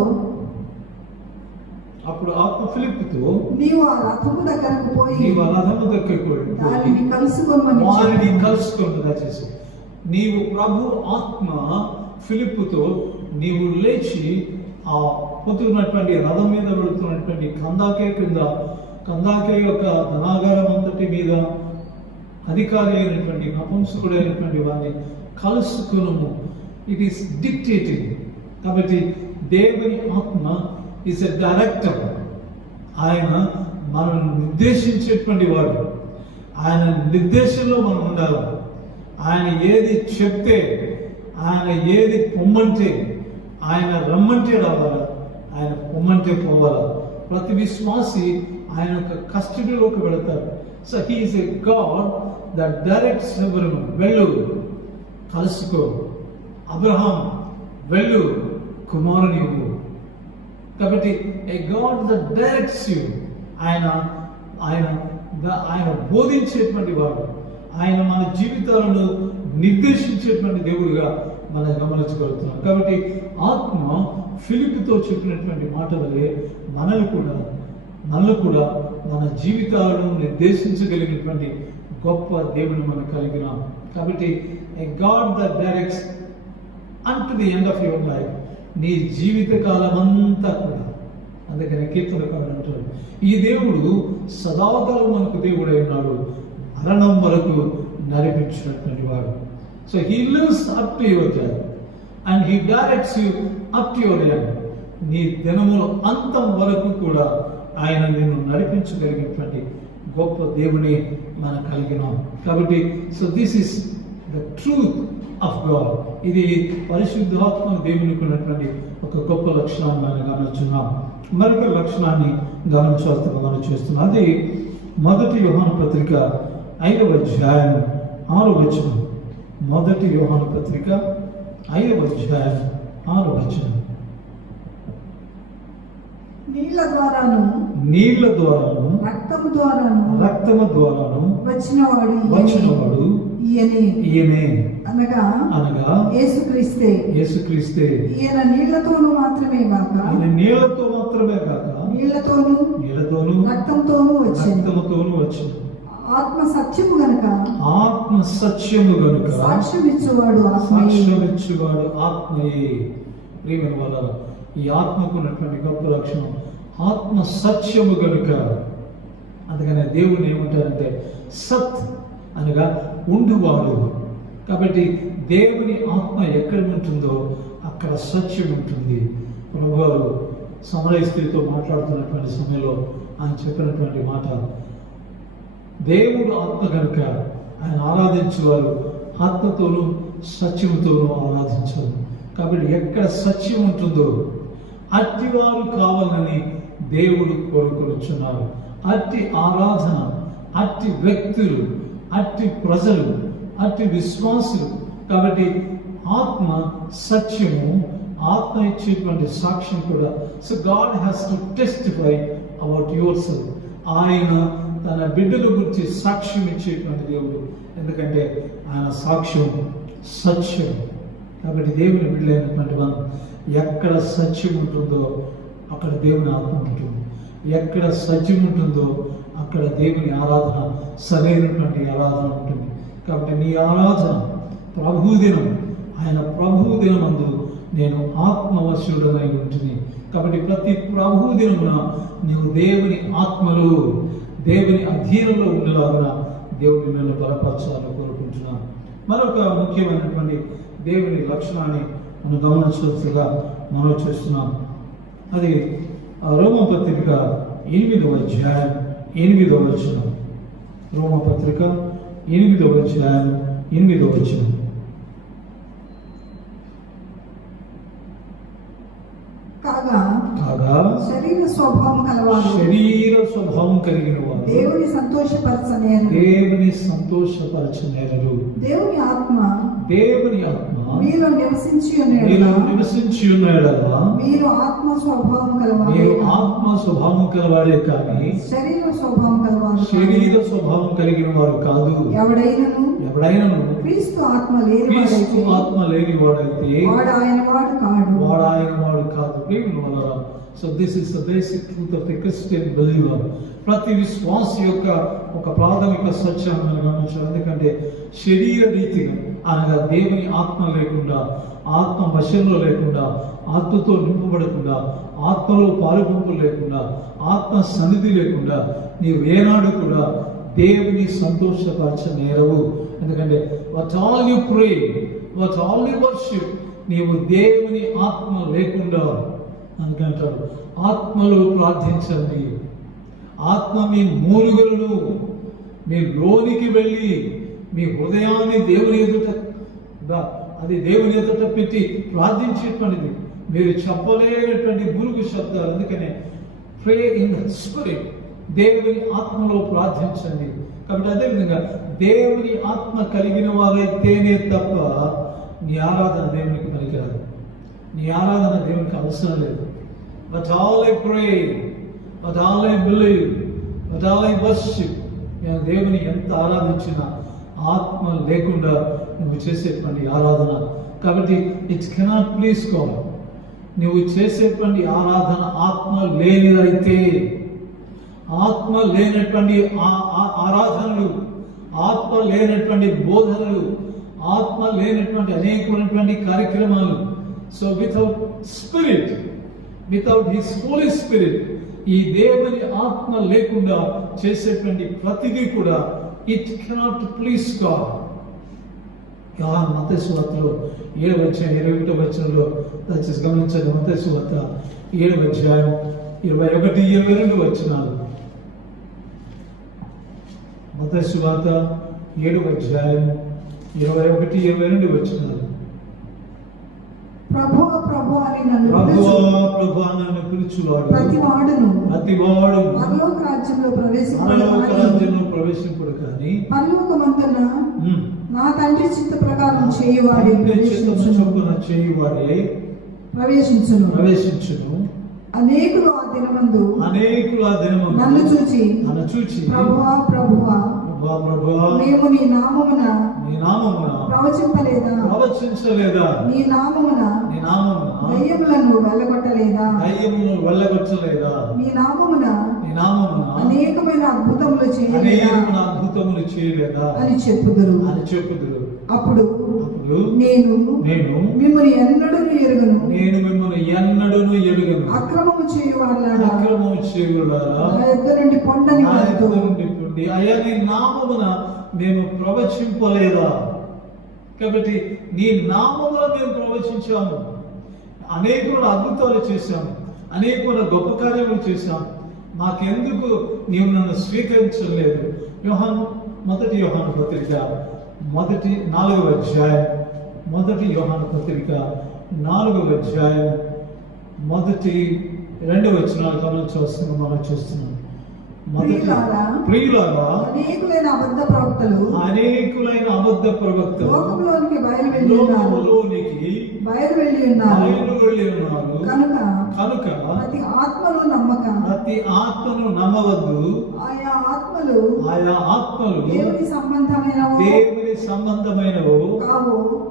నీవు ఆ రథము దగ్గరకు పోయి రథము దగ్గరకు దానిని కలుసుకొనమని వారిని కలుసుకొని దయచేసి నీవు ప్రభు ఆత్మ ఫిలిప్పుతో నీవు లేచి ఆ పోతున్నటువంటి రథం మీద వెళుతున్నటువంటి కందాకే యొక్క ధనాగారం అంతటి మీద అధికారి అయినటువంటి నపుంసకుడు అయినటువంటి వారిని కలుసుకును. It is dictating. కాబట్టి దేవుని ఆత్మ ఈస్ ఎ డైరెక్టర్. ఆయన మనల్ని నిర్దేశించేటువంటి వాడు. ఆయన నిర్దేశంలో మనం ఉండాలి. ఆయన ఏది చెప్తే, ఆయన ఏది పొమ్మంటే, ఆయన రమ్మంటే రావాలా, ఆయన పొమ్మంటే పోవాలా. ప్రతి విశ్వాసి ఆయన యొక్క కస్టడీలోకి వెళతారు. So he is a God that directs everyone. వెళ్ళు, కలుసుకో. అబ్రహాం వెళ్ళు, కుమారుని ఇవ్వు. కాబట్టి a God that directs you. ఆయన బోధించేటువంటి వాడు. ఆయన మన జీవితాలను నిర్దేశించేటువంటి దేవుడుగా మనం గమనించగలుగుతున్నాం. కాబట్టి ఆత్మ ఫిలిప్పుతో చెప్పినటువంటి మాటలే మనల్ని కూడా మన జీవితాలను నిర్దేశించగలిగినటువంటి గొప్ప దేవుని మనం కలిగినాం. కాబట్టి a God that directs unto the end of your life. నీ జీవిత కాలం అంతా కూడా. అందుకని కీర్తనకారుడు అంటాడు, ఈ దేవుడు సదాకాలం మనకు దేవుడై ఉన్నాడు, మరణం వరకు నడిపించినటువంటి వాడు. So he lives up to your death and he directs you up to your end. నీ దినముల అంతం వరకు కూడా ఆయన నిన్ను నడిపించగలిగినటువంటి గొప్ప దేవుని మనం కలిగినాం. కాబట్టి so this is the truth of God. ఇది పరిశుద్ధాత్మ దేవునికి ఉన్నటువంటి ఒక గొప్ప లక్షణాన్ని మనం గమనించున్నాం. మరొక లక్షణాన్ని మనం చేస్తున్నాం. అది 1 యోహాను పత్రిక 5వ అధ్యాయం 6వ వచనం. 1 యోహాను పత్రిక 5వ అధ్యాయం 6వ వచనం. నీళ్ల ద్వారాను రక్తము ద్వారాను వచ్చినవాడు ఈయనే అనగా యేసుక్రీస్తే. ఈయన నీళ్లతోనూ మాత్రమే గాక నీళ్లతోనూ రక్తంతోనూ వచ్చిన ఆత్మ సత్యము గనుక సాక్ష్యం ఇచ్చేవాడు ఆత్మయే. ప్రియమైన వాళ్ళ, ఈ ఆత్మకు ఉన్నటువంటి గొప్ప లక్షణం ఆత్మ సత్యము గనుక. అందుకనే దేవుని ఏమంటారంటే సత్ అనగా ఉండువాడు. కాబట్టి దేవుని ఆత్మ ఎక్కడ ఉంటుందో అక్కడ సత్యం ఉంటుంది. ప్రభువు సమరయ స్త్రీతో మాట్లాడుతున్నటువంటి సమయంలో ఆయన చెప్పినటువంటి మాట, దేవుడు ఆత్మ కనుక ఆయన ఆరాధించేవారు ఆత్మతోనూ సత్యముతోనూ ఆరాధించారు. కాబట్టి ఎక్కడ సత్యం ఉంటుందో అట్టి వారు కావాలని దేవుడు కోరుకొనుచున్నారు. అట్టి ఆరాధన, అట్టి వ్యక్తులు, అట్టి ప్రజలు, అట్టి విశ్వాసులు. కాబట్టి ఆత్మ సత్యము, ఆత్మ ఇచ్చేటువంటి సాక్ష్యం కూడా. So God has to testify about your self. ఆయన తన బిడ్డల గురించి సాక్ష్యం ఇచ్చేటువంటి దేవుడు. ఎందుకంటే ఆయన సాక్ష్యం సత్యం. కాబట్టి దేవుని బిడ్డలైనటువంటి మనం ఎక్కడ సత్యం ఉంటుందో అక్కడ దేవుని ఆత్మ ఉంటుంది. ఎక్కడ సత్యం ఉంటుందో అక్కడ దేవుని ఆరాధన, సరైనటువంటి ఆరాధన ఉంటుంది. కాబట్టి నీ ఆరాధన ప్రభుదినం, ఆయన ప్రభుదినమందు నేను ఆత్మవశుడనై ఉంటుంది. కాబట్టి ప్రతి ప్రభుదినమున నీవు దేవుని ఆత్మలో, దేవుని అధీనంలో ఉండేలాగా దేవుని నన్ను బలపరచాలని కోరుకుంటున్నాను. మరొక ముఖ్యమైనటువంటి దేవుని లక్షణాన్ని మనం గమనించవలసిగా మనం చేస్తున్నాం. అది రోమపత్రిక 8వ అధ్యాయం 8వ వచనం. రోమపత్రిక 8వ అధ్యాయం 8వ వచనం. కాగా శరీర స్వభావం కలిగిన వారు దేవుని సంతోషపరచనేరరు. దేవుని ఆత్మ మీలో నివసించి ఉన్నాడు. మీరు ఆత్మ స్వభావం కలవాడే కానీ శరీర స్వభావం కలిగిన వారు కాదు. ఎవడైనను ఎవడైనను క్రీస్తు ఆత్మ క్రీస్తు లేనివాడైతే ఆత్మ లేనివాడైతే వాడు ఆయన వాడు కాడు. వాడు ఆయన వాడు కాదు. ప్రేమిన వాళ్ళారా, so this is the basic truth of the Christian believer. ప్రతి విశ్వాసి యొక్క ఒక ప్రాథమిక సత్యం మనం గమనించాలి. ఎందుకంటే శరీర రీతిగా అనగా దేవుని ఆత్మ లేకుండా, ఆత్మ వశంలో లేకుండా, ఆత్మతో నింపబడకుండా, ఆత్మలో పాలుపంపు లేకుండా, ఆత్మ సన్నిధి లేకుండా నీవు ఏనాడు కూడా దేవుని సంతోషపరచనేరవు. ఎందుకంటే what all you pray, what all you worship, నీవు దేవుని ఆత్మ లేకుండా అనుకుంటాడు. ఆత్మలో ప్రార్థించండి. ఆత్మ మీ మూలుగులను మీ లోనికి వెళ్ళి మీ హృదయాన్ని దేవుని ఎదుట, అది దేవుని ఎదుట పెట్టి ప్రార్థించేటువంటిది. మీరు చెప్పలేనటువంటి మురుగు శబ్దాలు. అందుకనే ప్రే ఇన్ ద స్పిరిట్, దేవుని ఆత్మలో ప్రార్థించండి. కాబట్టి అదేవిధంగా దేవుని ఆత్మ కలిగిన వారైతేనే తప్ప నీ ఆరాధన దేవునికి పనికిరాదు. నీ ఆరాధన దేవునికి అవసరం లేదు. But all I pray, but all I believe, but all I worship, నేను దేవుని ఎంత ఆరాధించినా ఆత్మ లేకుండా నువ్వు చేసేటువంటి ఆరాధన. కాబట్టి ఇట్స్ కెనాట్ ప్లీజ్ గాడ్. నువ్వు చేసేటువంటి ఆరాధన ఆత్మ లేనిదైతే, ఆత్మ లేనటువంటి ఆరాధనలు, ఆత్మ లేనటువంటి బోధనలు, ఆత్మ లేనటువంటి అనేకమైనటువంటి కార్యక్రమాలు. So without spirit, without his Holy Spirit, ఈ దేవుని ఆత్మ లేకుండా చేసేటువంటి ప్రతిదీ కూడా ఇట్ కెనాట్ ప్లీజ్ గాడ్. మత్తయి సువార్తలో 7వ అధ్యాయం 21వ వచనంలో దయచేసి గమనించండి. మత్తయి సువార్త 7వ అధ్యాయం 21, 22 వచనాలు. మత్తయి సువార్త 7వ అధ్యాయం 21, 22 వచనాలు. ప్రభువా ప్రభువా అని నన్ను ప్రభువా పిలుచు ప్రభువా నన్ను పిలుచువాడు ప్రతివాడును పరలోక రాజ్యంలో పరలోక రాజ్యంలో ప్రవేశింపుడు కానీ పరలోకమందున నా తండ్రి చిత్త ప్రకారం చేయువాడే చేయువాడే ప్రవేశించును. అనేకులు ఆ దినమందు నన్ను చూచి ప్రభువా ప్రభువా మేము నీ నామమున ప్రవచించలేదా, నీ నామమున దయ్యములను వెళ్ళగొట్టలేదా, నీ నామమున అనేకమైన అద్భుతములు చేయలేదా అని చెప్పుదురు. అప్పుడు నేను మిమ్మల్ని ఎన్నడూను ఎరుగను, అక్రమము చేయువారులారా నా యొద్ద నుండి పొండని వారితో అయ్యా నీ నామమున మేము ప్రవచింపలేదా. కాబట్టి నీ నామమున మేము ప్రవచించాము, అనేకమైన అద్భుతాలు చేశాము, అనేకమైన గొప్ప కార్యములు చేశాము, మాకెందుకు నీవు నన్ను స్వీకరించలేదు. మొదటి యోహాను పత్రిక 4వ అధ్యాయం, మొదటి యోహాను పత్రిక 4వ అధ్యాయం 1-2 వచనాలు గమనించవలసిందిగా మనం చూస్తున్నాం. ప్రియులారా అనేకులైన అబద్ధ ప్రవక్తలు లోకములోనికి బయలువెళ్ళి ఉన్నారు. కనుక ప్రతి ఆత్మను నమ్మవద్దు. ఆయా ఆత్మలు దేవుని సంబంధమైనవో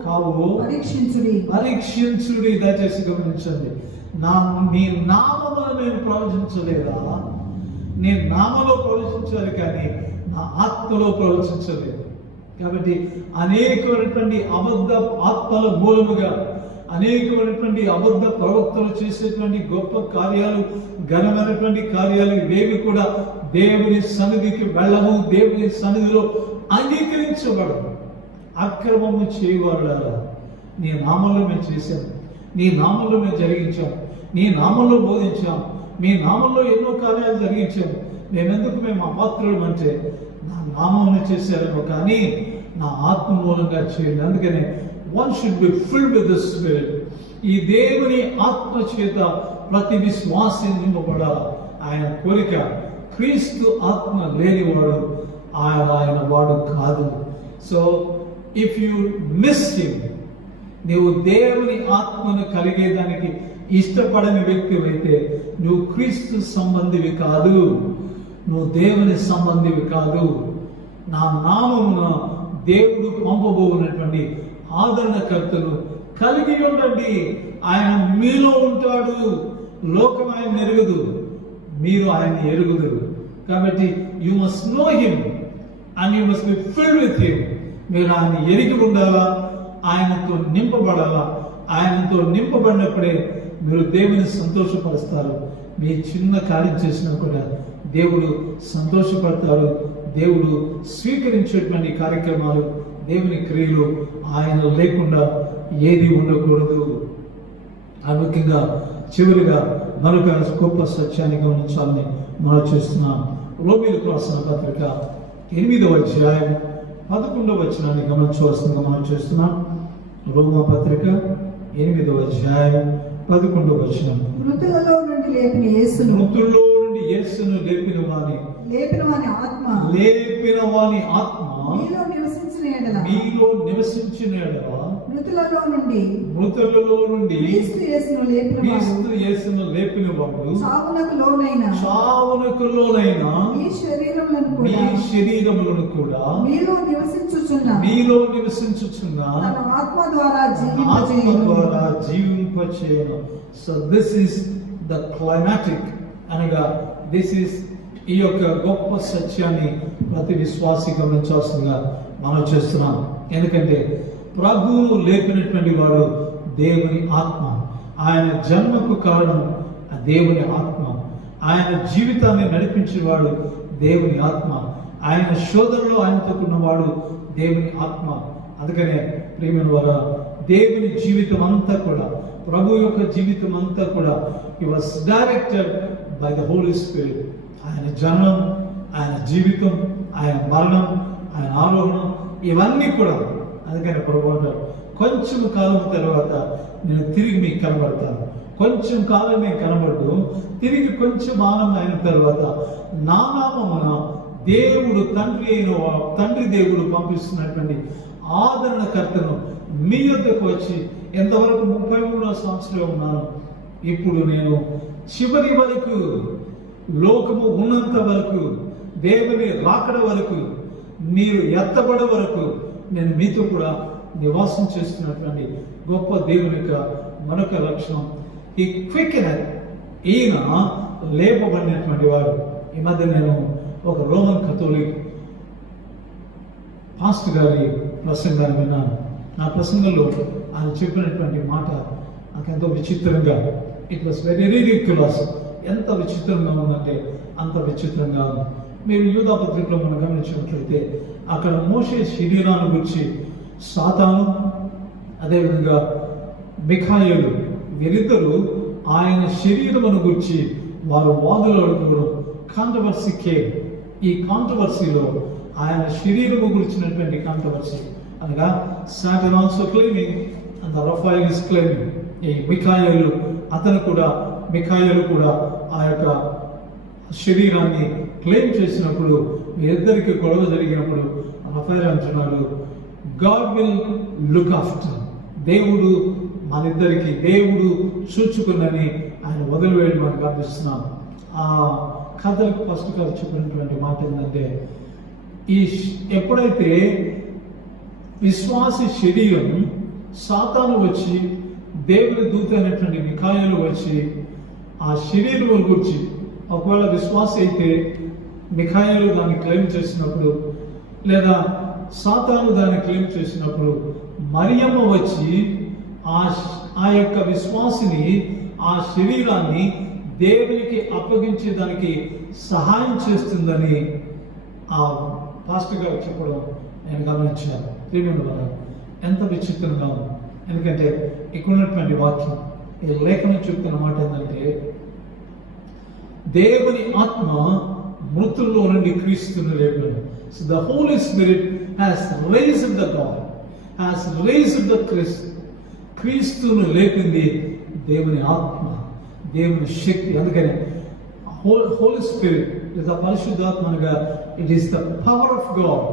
కావు పరీక్షించుడి. దయచేసి గమనించండి. నీ నామమున నేను ప్రవచించలేదా? నేను నామలో ప్రవేశించాలి కానీ నా ఆత్మలో ప్రవేశించలేదు. కాబట్టి అనేకమైనటువంటి అబద్ధ ఆత్మల మూలముగా అనేకమైనటువంటి అబద్ధ ప్రవక్తలు చేసేటువంటి గొప్ప కార్యాలు, ఘనమైనటువంటి కార్యాలు ఇవేవి కూడా దేవుని సన్నిధికి వెళ్ళము, దేవుని సన్నిధిలో అంగీకరించబడము. అక్రమము చేయవాళ్ళారా, నీ నామంలో మేము చేశాము, నీ నామంలో మేము జరిగించాము, నీ నామంలో బోధించాము, మీ నామంలో ఎన్నో కార్యాలు జరిగించాము, మేమెందుకు మేము అపాత్రులం అంటే నా నామం చేశారేమో కానీ నా ఆత్మ మూలంగా చేయండి. అందుకనే one should be filled with the Spirit. ఈ దేవుని ఆత్మ చేత ప్రతి విశ్వాసి నింపబడాలి. ఆయన కోరిక. క్రీస్తు ఆత్మ లేనివాడు ఆయన వాడు కాదు. So if you miss him, నీవు దేవుని ఆత్మను కలిగేదానికి ఇష్టపడని వ్యక్తి అయితే నువ్వు క్రీస్తు సంబంధివి కాదు, నువ్వు దేవుని సంబంధివి కాదు. నా నామమున దేవుడు పంపబోతున్నటువంటి ఆదరణకర్తను కలిగి ఉండండి. ఆయన మీలో ఉంటాడు. లోకం ఆయన ఎరుగదు, మీరు ఆయన ఎరుగుదురు. కాబట్టి you must know him and you must be filled with him. మీరు ఆయన ఎరిగి ఉండాలా, ఆయనతో నింపబడాలా. ఆయనతో నింపబడినప్పుడే మీరు దేవుని సంతోషపరుస్తారు. మీ చిన్న కార్యం చేసినా కూడా దేవుడు సంతోషపడతారు. దేవుడు స్వీకరించేటువంటి కార్యక్రమాలు, దేవుని క్రియలు ఆయన లేకుండా ఏది ఉండకూడదు. ముఖ్యంగా చివరిగా మరొక గొప్ప సత్యాన్ని గమనించాలని మనం చేస్తున్నాం. రోమీయులకు రాసిన పత్రిక 8వ అధ్యాయం 11వ వచనాన్ని గమనించవలసిందిగా మనం చేస్తున్నాం. రోమా పత్రిక 8వ అధ్యాయం 11వ వచనం. మృతులలో నుండి లేపిన యేసును లేపిన వాని ఆత్మ మీలో నివసించిన యెడల మృతులలో నుండి క్రీస్తు యేసును లేపిన వాడు చావునకు లోనైన మీ శరీరములను కూడా మీలో నివసించుచున్న తన ఆత్మ ద్వారా జీవింపచేయను. So this is the climactic, అనగా దిస్ ఇస్ ఈ యొక్క గొప్ప సత్యాన్ని ప్రతి విశ్వాసి గమనించాల్సిందిగా మనం చేస్తున్నాం. ఎందుకంటే ప్రభువును లేపినటువంటి వాడు దేవుని ఆత్మ. ఆయన జన్మకు కారణం దేవుని ఆత్మ. ఆయన జీవితాన్ని నడిపించేవాడు దేవుని ఆత్మ. ఆయన శోధనలో ఆయనతో ఉన్నవాడు దేవుని ఆత్మ. అందుకనే ప్రియమైన వారా, దేవుని జీవితం అంతా కూడా, ప్రభు యొక్క జీవితం అంతా కూడా he was directed by the Holy Spirit. ఆయన జన్మం, ఆయన జీవితం, ఆయన మరణం, ఆయన ఆరోహణం, ఇవన్నీ కూడా. అందుకని ప్రభు అంటారు, కొంచెం కాలం తర్వాత నేను తిరిగి మీకు కనబడతాను. కొంచెం కాలం నేను కనబడదు, తిరిగి కొంచెం ఆనందం అయిన తర్వాత నా నామమున దేవుడు తండ్రి దేవుడు పంపిస్తున్నటువంటి ఆదరణకర్తను మీ యొద్దకు వచ్చి, ఎంతవరకు 33వ సంవత్సరంలో ఉన్నాను, ఇప్పుడు నేను చివరి వరకు, లోకము ఉన్నంత వరకు, దేవుని రాకడ వరకు, మీరు ఎత్తబడే వరకు నేను మీతో కూడా నివాసం చేస్తున్నటువంటి గొప్ప దేవుని యొక్క మరొక లక్షణం ఈ క్విక్నెస్. ఈయన లేపబడినటువంటి వాడు. ఈ మధ్య నేను ఒక రోమన్ కథోలిక్ పాస్టర్ గారి ప్రసంగాన్ని విన్నాను. ఆ ప్రసంగంలో ఆయన చెప్పినటువంటి మాట నాకు ఎంతో విచిత్రంగా, ఇట్ వాస్ వెరీ రిడిక్యులస్. ఎంత విచిత్రంగా ఉందంటే అంత విచిత్రంగా ఉంది. మీరు యూదా పత్రికలో మనం గమనించినట్లయితే అక్కడ మోషే శరీరాన్ని గురించి సాతాను, అదేవిధంగా మిఖాయేలు, వీరిద్దరూ ఆయన శరీరమును గురించి వారు వాదులాడుకోవడం కాంట్రవర్సీకే. ఈ కాంట్రవర్సీలో ఆయన శరీరము గురించినటువంటి కాంట్రవర్సీ, అనగా Satan also claiming and Raphael is claiming. ఈ మిఖాయేలు కూడా ఆ యొక్క శరీరాన్ని క్లెయిమ్ చేసినప్పుడు, మీరిద్దరికి గొడవ జరిగినప్పుడు రఫాయిల్ అంటున్నాడు, గాడ్ విల్ లుక్ ఆఫ్టర్. దేవుడు మనిద్దరికి దేవుడు చూచుకున్నని ఆయన వదిలివేయడం మనం గమనిస్తున్నాం. ఆ కథలకు ఫస్ట్ కథ చెప్పినటువంటి మాట ఏంటంటే, ఎప్పుడైతే విశ్వాసి శరీరం సాతాను వచ్చి, దేవుని దూత అయినటువంటి మిఖాయేలు వచ్చి ఆ శరీరం గురించి, ఒకవేళ విశ్వాసి అయితే మిఖాయేలు దాన్ని క్లెయిమ్ చేసినప్పుడు, లేదా సాతాను దాన్ని క్లెయిమ్ చేసినప్పుడు, మరియమ్మ వచ్చి ఆ యొక్క విశ్వాసిని, ఆ శరీరాన్ని దేవునికి అప్పగించేదానికి సహాయం చేస్తుందని ఆ పాస్టర్ గారు చెప్పడం నేను గమనించాను. ఎంత విచిత్రంగా ఉంది. ఎందుకంటే ఇక్కడ ఉన్నటువంటి వాక్యం, ఈ లేఖనం చెప్తున్న మాట ఏంటంటే, దేవుని ఆత్మ మృతుల్లో నుండి క్రీస్తును లేపాడు. So the Holy Spirit has raised the God, has raised the క్రీస్తును లేపింది దేవుని ఆత్మ, దేవుని శక్తి. అందుకని హోలీ స్పిరిట్ లేదా పరిశుద్ధాత్మ అనగా it is the power of God.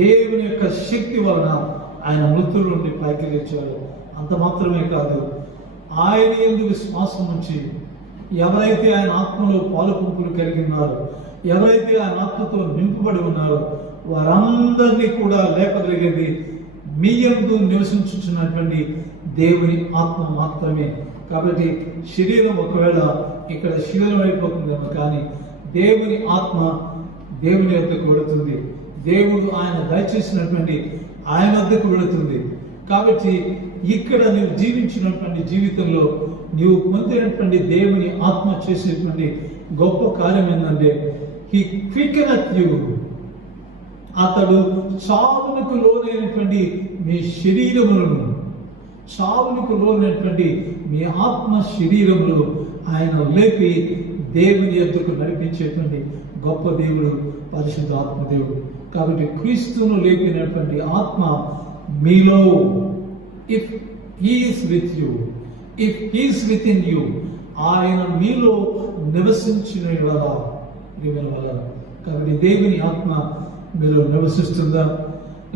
దేవుని యొక్క శక్తి వలన ఆయన మృతుల నుండి పైకి లేచాడు. అంత మాత్రమే కాదు, ఆయన యందు విశ్వాసం నుంచి ఎవరైతే ఆయన ఆత్మలో పాలుపంపులు కలిగి ఉన్నారో, ఎవరైతే ఆయన ఆత్మతో నింపబడి ఉన్నారో వారందరినీ కూడా లేపగలిగేది మీ యందు నివసించుచున్నటువంటి దేవుని ఆత్మ మాత్రమే. కాబట్టి శరీరం ఒకవేళ ఇక్కడ శిథిలం అయిపోతుందేమో, కానీ దేవుని ఆత్మ దేవుని వద్దకు వెళుతుంది. దేవుడు ఆయన దయచేసినటువంటి ఆయన వద్దకు వెళుతుంది. కాబట్టి ఇక్కడ నీవు జీవించినటువంటి జీవితంలో నీవు పొందినటువంటి దేవుని ఆత్మ చేసేటువంటి గొప్ప కార్యం ఏంటంటే హీ క్వికెనెత్ యు. అతడు చావునకు లోనైనటువంటి మీ శరీరములను, చావునకు లోనైనటువంటి మీ ఆత్మ శరీరములు ఆయన లేపి దేవుని యొద్దకు నడిపించేటువంటి గొప్ప దేవుడు పరిశుద్ధ ఆత్మ దేవుడు. కాబట్టి క్రీస్తును లేపినటువంటి ఆత్మ మీలో, if he is with you, if he is with in you, ఆయన మీలో నివసించిన వల్ల. కాబట్టి దేవుని ఆత్మ మీలో నివసిస్తుందా,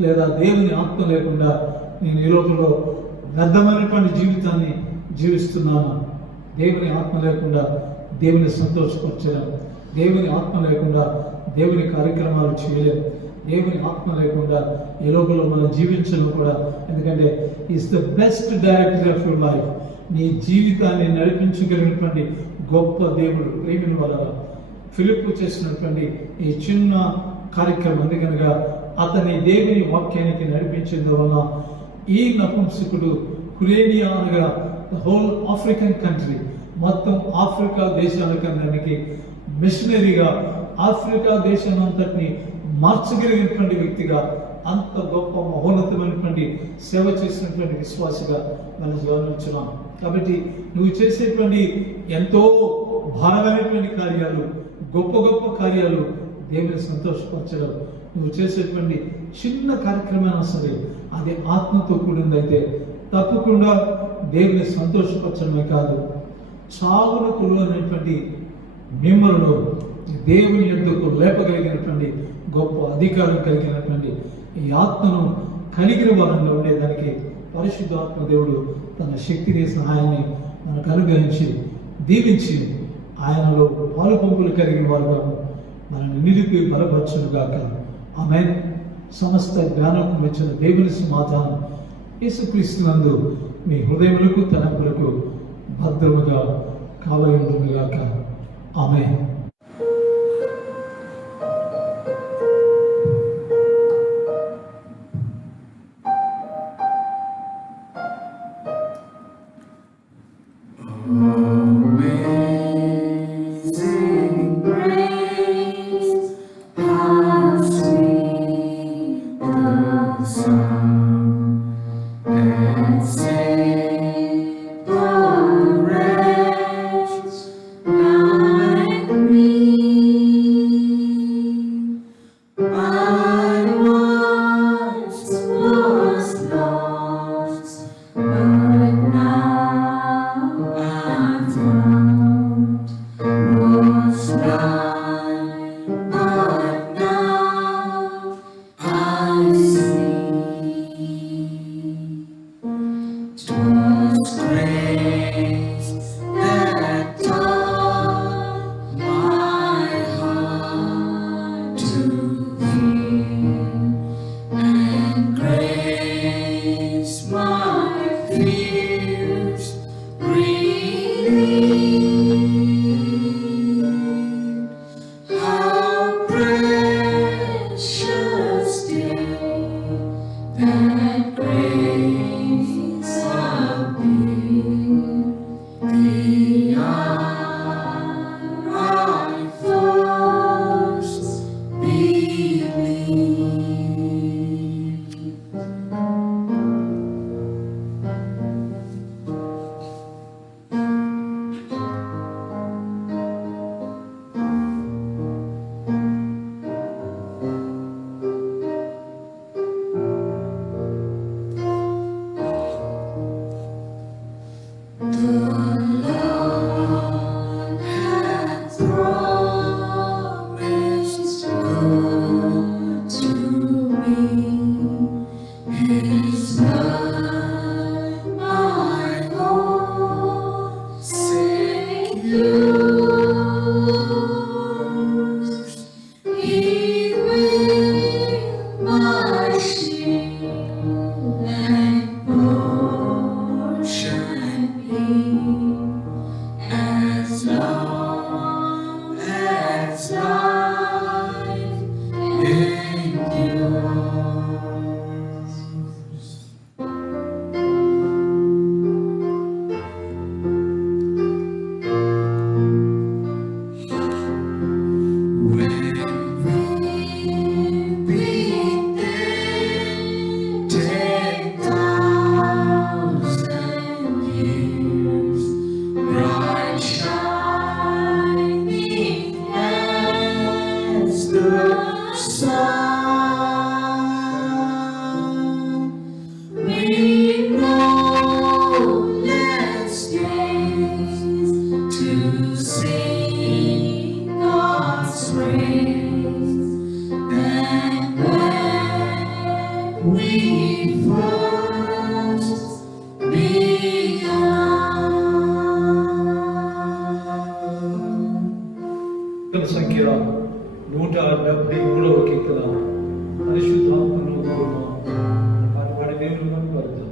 లేదా దేవుని ఆత్మ లేకుండా నేను ఈ లోకంలో వ్యర్థమైనటువంటి జీవితాన్ని జీవిస్తున్నాను? దేవుని ఆత్మ లేకుండా దేవుని సంతోషపరచలేము, దేవుని ఆత్మ లేకుండా దేవుని కార్యక్రమాలు చేయలేము, దేవుని ఆత్మ లేకుండా ఈ లోకంలో మనం జీవించడం కూడా. ఎందుకంటే is the best director of your life. నీ జీవితాన్ని నడిపించగలిగినటువంటి గొప్ప దేవుడు. ప్రేమిని వల్ల ఫిలిప్పు చేసినటువంటి ఈ చిన్న కార్యక్రమం ఎందుకనగా అతని దేవుని వాక్యానికి నడిపించడం వలన ఈ నపుంసకుడు కురేనియా అనగా హోల్ ఆఫ్రికన్ కంట్రీ, మొత్తం ఆఫ్రికా దేశాలకన్నానికి మిషనరీగా ఆఫ్రికా దేశానంతటిని మార్చగలిగినటువంటి వ్యక్తిగా, అంత గొప్ప మహోన్నతమైనటువంటి సేవ చేసినటువంటి విశ్వాసిగా మనం గమనించున్నాం. కాబట్టి నువ్వు చేసేటువంటి ఎంతో భారమైనటువంటి కార్యాలు, గొప్ప గొప్ప కార్యాలు దేవుని సంతోషపరచడం. నువ్వు చేసేటువంటి చిన్న కార్యక్రమైనా సరే అది ఆత్మతో కూడిందైతే తప్పకుండా దేవుని సంతోషపరచడమే కాదు, చావునకు లోనైనటువంటి మిమ్మల్ని దేవుని యొద్దకు లేపగలిగినటువంటి గొప్ప అధికారం కలిగినటువంటి ఈ ఆత్మను కలిగిన వారంలో ఉండేదానికి పరిశుద్ధాత్మ దేవుడు తన శక్తిని, సహాయాన్ని మనకు అనుగ్రహించి దీవించి ఆయనలో పాలు పంపులు కలిగిన వారుగా మనల్ని నిలిపి బలపరచునుగాక. ఆమేన్. సమస్త జ్ఞానం మెచ్చిన దేవుని సమాధానం యేసుక్రీస్తునందు మీ హృదయములకు తలంపులకు భద్రముగా కావలి ఉండునుగాక. ఆమేన్. Amazing grace, how sweet the sound that saved a wretch like me. సంఖ్య 173వ కీర్తన పరిశుద్ధాత్మను పాడి దేవుని కనపడతాం.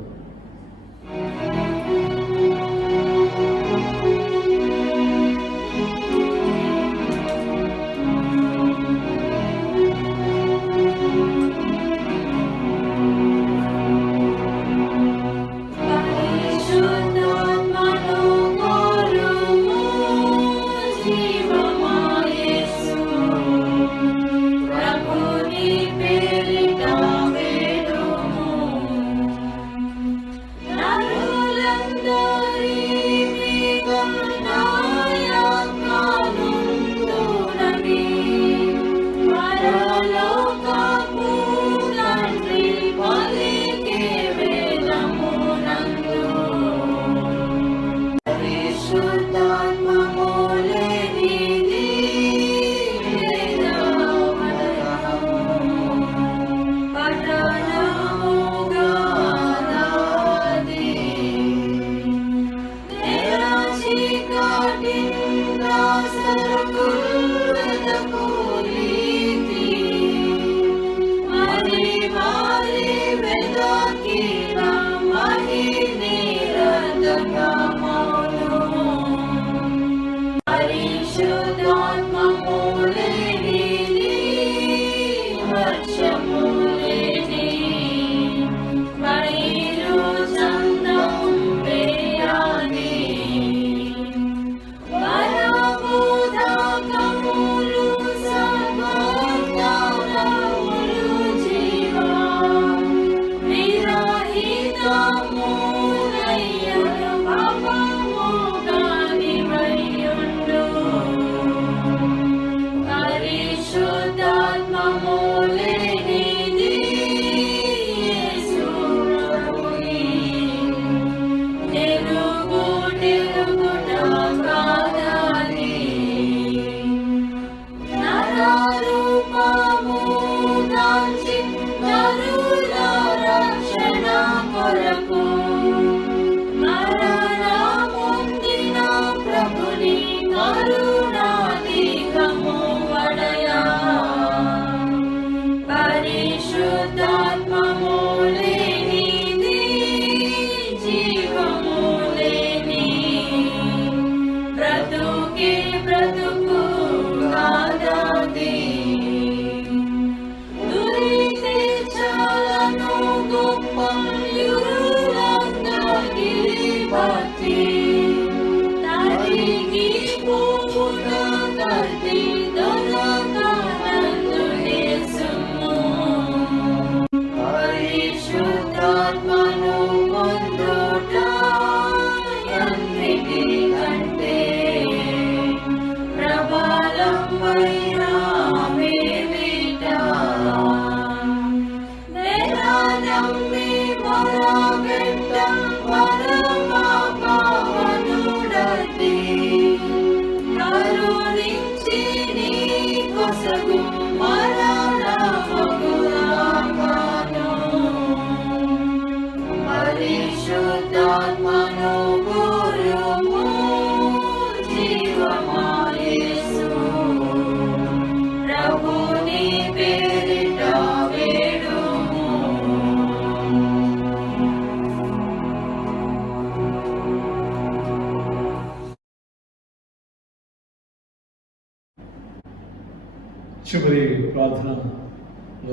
చివరి ప్రార్థన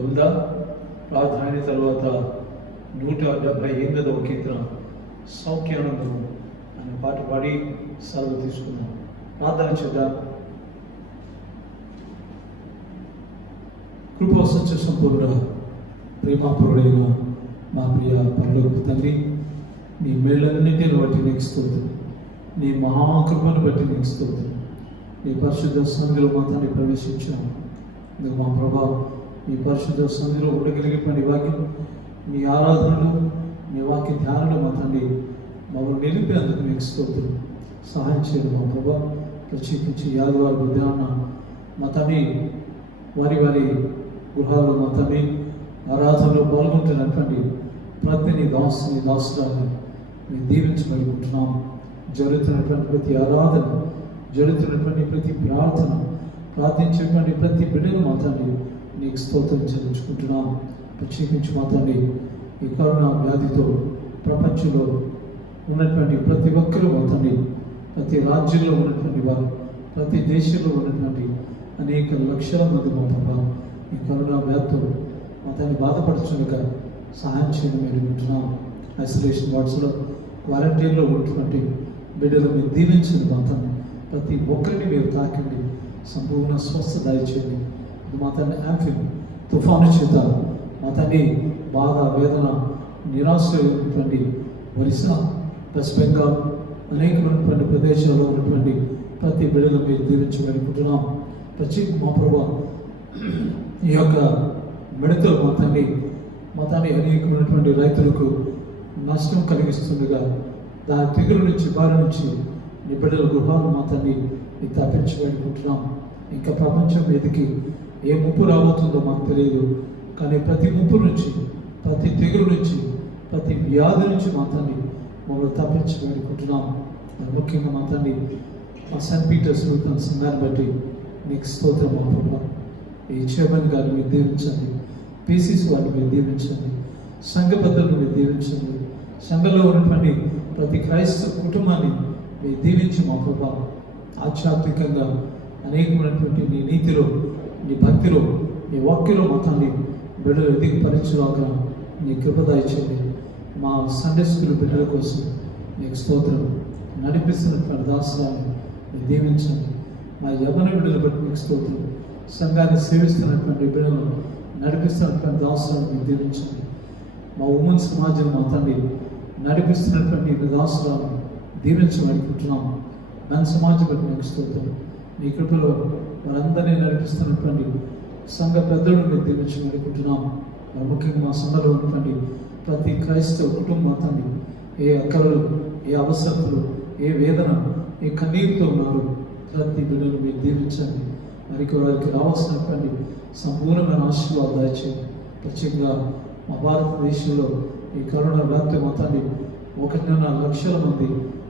ఉందా? ప్రార్థన అయిన తర్వాత 178వ కీర్తన సౌఖ్యానందం అనే పాట పాడి సెలవు తీసుకున్నాం. ప్రార్థన చేద్దాం. కృపా సత్య సంపూర్ణ ప్రేమాపరుడైన మా ప్రియ పరలోక తండ్రి, నీ మేళ్ళన్నింటిని బట్టి నీకు స్తోత్రం, నీ మహాకృపను బట్టి నీకు స్తోత్రం. నీ పరిశుద్ధ సన్నిధిలో మా తండ్రి ప్రవేశించాము. నువ్వు మా ప్రభా నీ పరిశుద్ధ సన్నిధిలో ఉండగలిగిన వాక్యం, నీ ఆరాధనలు, నీ వాక్య ధ్యానంలో మా తండ్రి మమ్మల్ని నిలిపేందుకు నీకు స్తోత్రం. సహాయం చేయండి మా ప్రభా. ప్రత్యేకించి యాదవారి ఉద్యాన మా తండ్రి వారి వారి గృహాల్లో మా తండ్రి ఆరాధనలో పాల్గొంటున్నటువంటి ప్రతి నీ దాసురాన్ని మేము దీవించగలుగుతున్నాం. జరుగుతున్నటువంటి ప్రతి ఆరాధన, జరుగుతున్నటువంటి ప్రతి ప్రార్థన ప్రార్థించేటువంటి ప్రతి బిడ్డను మా తండ్రి నీకు స్తోత్రం చెల్లించుకుంటున్నాం. ప్రత్యేకించి మా తండ్రి ఈ కరోనా వ్యాధితో ప్రపంచంలో ఉన్నటువంటి ప్రతి ఒక్కరూ మా తండ్రి, ప్రతి రాజ్యంలో ఉన్నటువంటి వారు, ప్రతి దేశంలో ఉన్నటువంటి అనేక లక్షల మంది మా ప్రభావ ఈ కరోనా వ్యాధితో మా తండ్రి బాధపడుచుండగా సహాయం చేయడం వేడుకుంటున్నాం. ఐసోలేషన్ వార్డ్స్లో క్వారంటైన్లో ఉన్నటువంటి బిడ్డలు మీరు దీవించండి మా తండ్రి. ప్రతి ఒక్కరిని మీరు తాకండి, సంపూర్ణ స్వస్థ దయచేయండి. మా తండ్రి యాంఫిన్ తుఫాను చేత మా తండ్రి బాధ, వేదన, నిరాశ ఉన్నటువంటి ఒరిస్సా, వెస్ట్ బెంగాల్ అనేకమైనటువంటి ప్రదేశాల్లో ఉన్నటువంటి ప్రతి బిడ్డలు మీరు దీవించగలుగుతున్నాం. ప్రత్యేక మా ప్రభావ ఈ యొక్క మిడతలు మా తండ్రి అనేకమైనటువంటి రైతులకు నష్టం కలిగిస్తుండగా దాని తెగుల నుంచి, బారి నుంచి నీ బిడ్డల గృహాలు మా తండ్రి నీ తప్పించగలుగుతున్నాం. ఇంకా ప్రపంచం మీదకి ఏ ముప్పు రాబోతుందో మాకు తెలియదు, కానీ ప్రతి ముప్పు నుంచి, ప్రతి తెగుల నుంచి, ప్రతి వ్యాధి నుంచి మా తండ్రి మమ్మల్ని తప్పించగలుగుతున్నాం. ముఖ్యంగా మా తండ్రి మా సెయింట్ పీటర్స్ తన సంఘాన్ని బట్టి నీకు స్తోత్రం మా ప్రభావ. ఈ చైర్మన్ గారిని మీరు దీవించండి, పీసీసీ వారిని మీరు దీవించండి, సంఘ పెద్దలను మీరు దీవించండి, సంఘంలో ఉన్నటువంటి ప్రతి క్రైస్తవ కుటుంబాన్ని మీరు దీవించి మా ప్రభావ. ఆధ్యాత్మికంగా అనేకమైనటువంటి నీ నీతిలో, నీ భక్తిలో, నీ వాక్యలో మతాన్ని బిడ్డలు ఎదిగిపరచులాగా నీ కృప దయచేయండి. మా సండే స్కూల్ బిడ్డల కోసం నీకు స్తోత్రం. నడిపిస్తున్నటువంటి దాసరాన్ని మీరు దీవించండి. మా యవ్వన బిడ్డలు బట్టి నీకు స్తోత్రం. సంఘాన్ని సేవిస్తున్నటువంటి బిడ్డలను నడిపిస్తున్నటువంటి దాసరాన్ని మీరు దీవించండి. మా ఉమెన్ సమాజం మా తండ్రి నడిపిస్తున్నటువంటి దాసరాలను దీవించమనుకుంటున్నాం. దాని సమాజం బట్టి నీకు స్తోత్రం. నీ కృపలో వారందరినీ నడిపిస్తున్నటువంటి సంఘ పెద్దలను మీరు దీవించమనుకుంటున్నాం. ముఖ్యంగా మా సంఘంలో ఉన్నటువంటి ప్రతి క్రైస్తవ కుటుంబం తండ్రి ఏ అక్కలు, ఏ అవసరతలు, ఏ వేదన, ఏ కన్నీరుతో ఉన్నారు ప్రతి బిడ్డలు మీరు దీవించండి. వారికి రావాల్సినటువంటి సంపూర్ణమైన ఆశీర్వాదాలు దయచేయండి. ప్రత్యేకంగా మా భారతదేశంలో ఈ కరోనా వ్యాప్తి మొత్తాన్ని 1.5 లక్షల మంది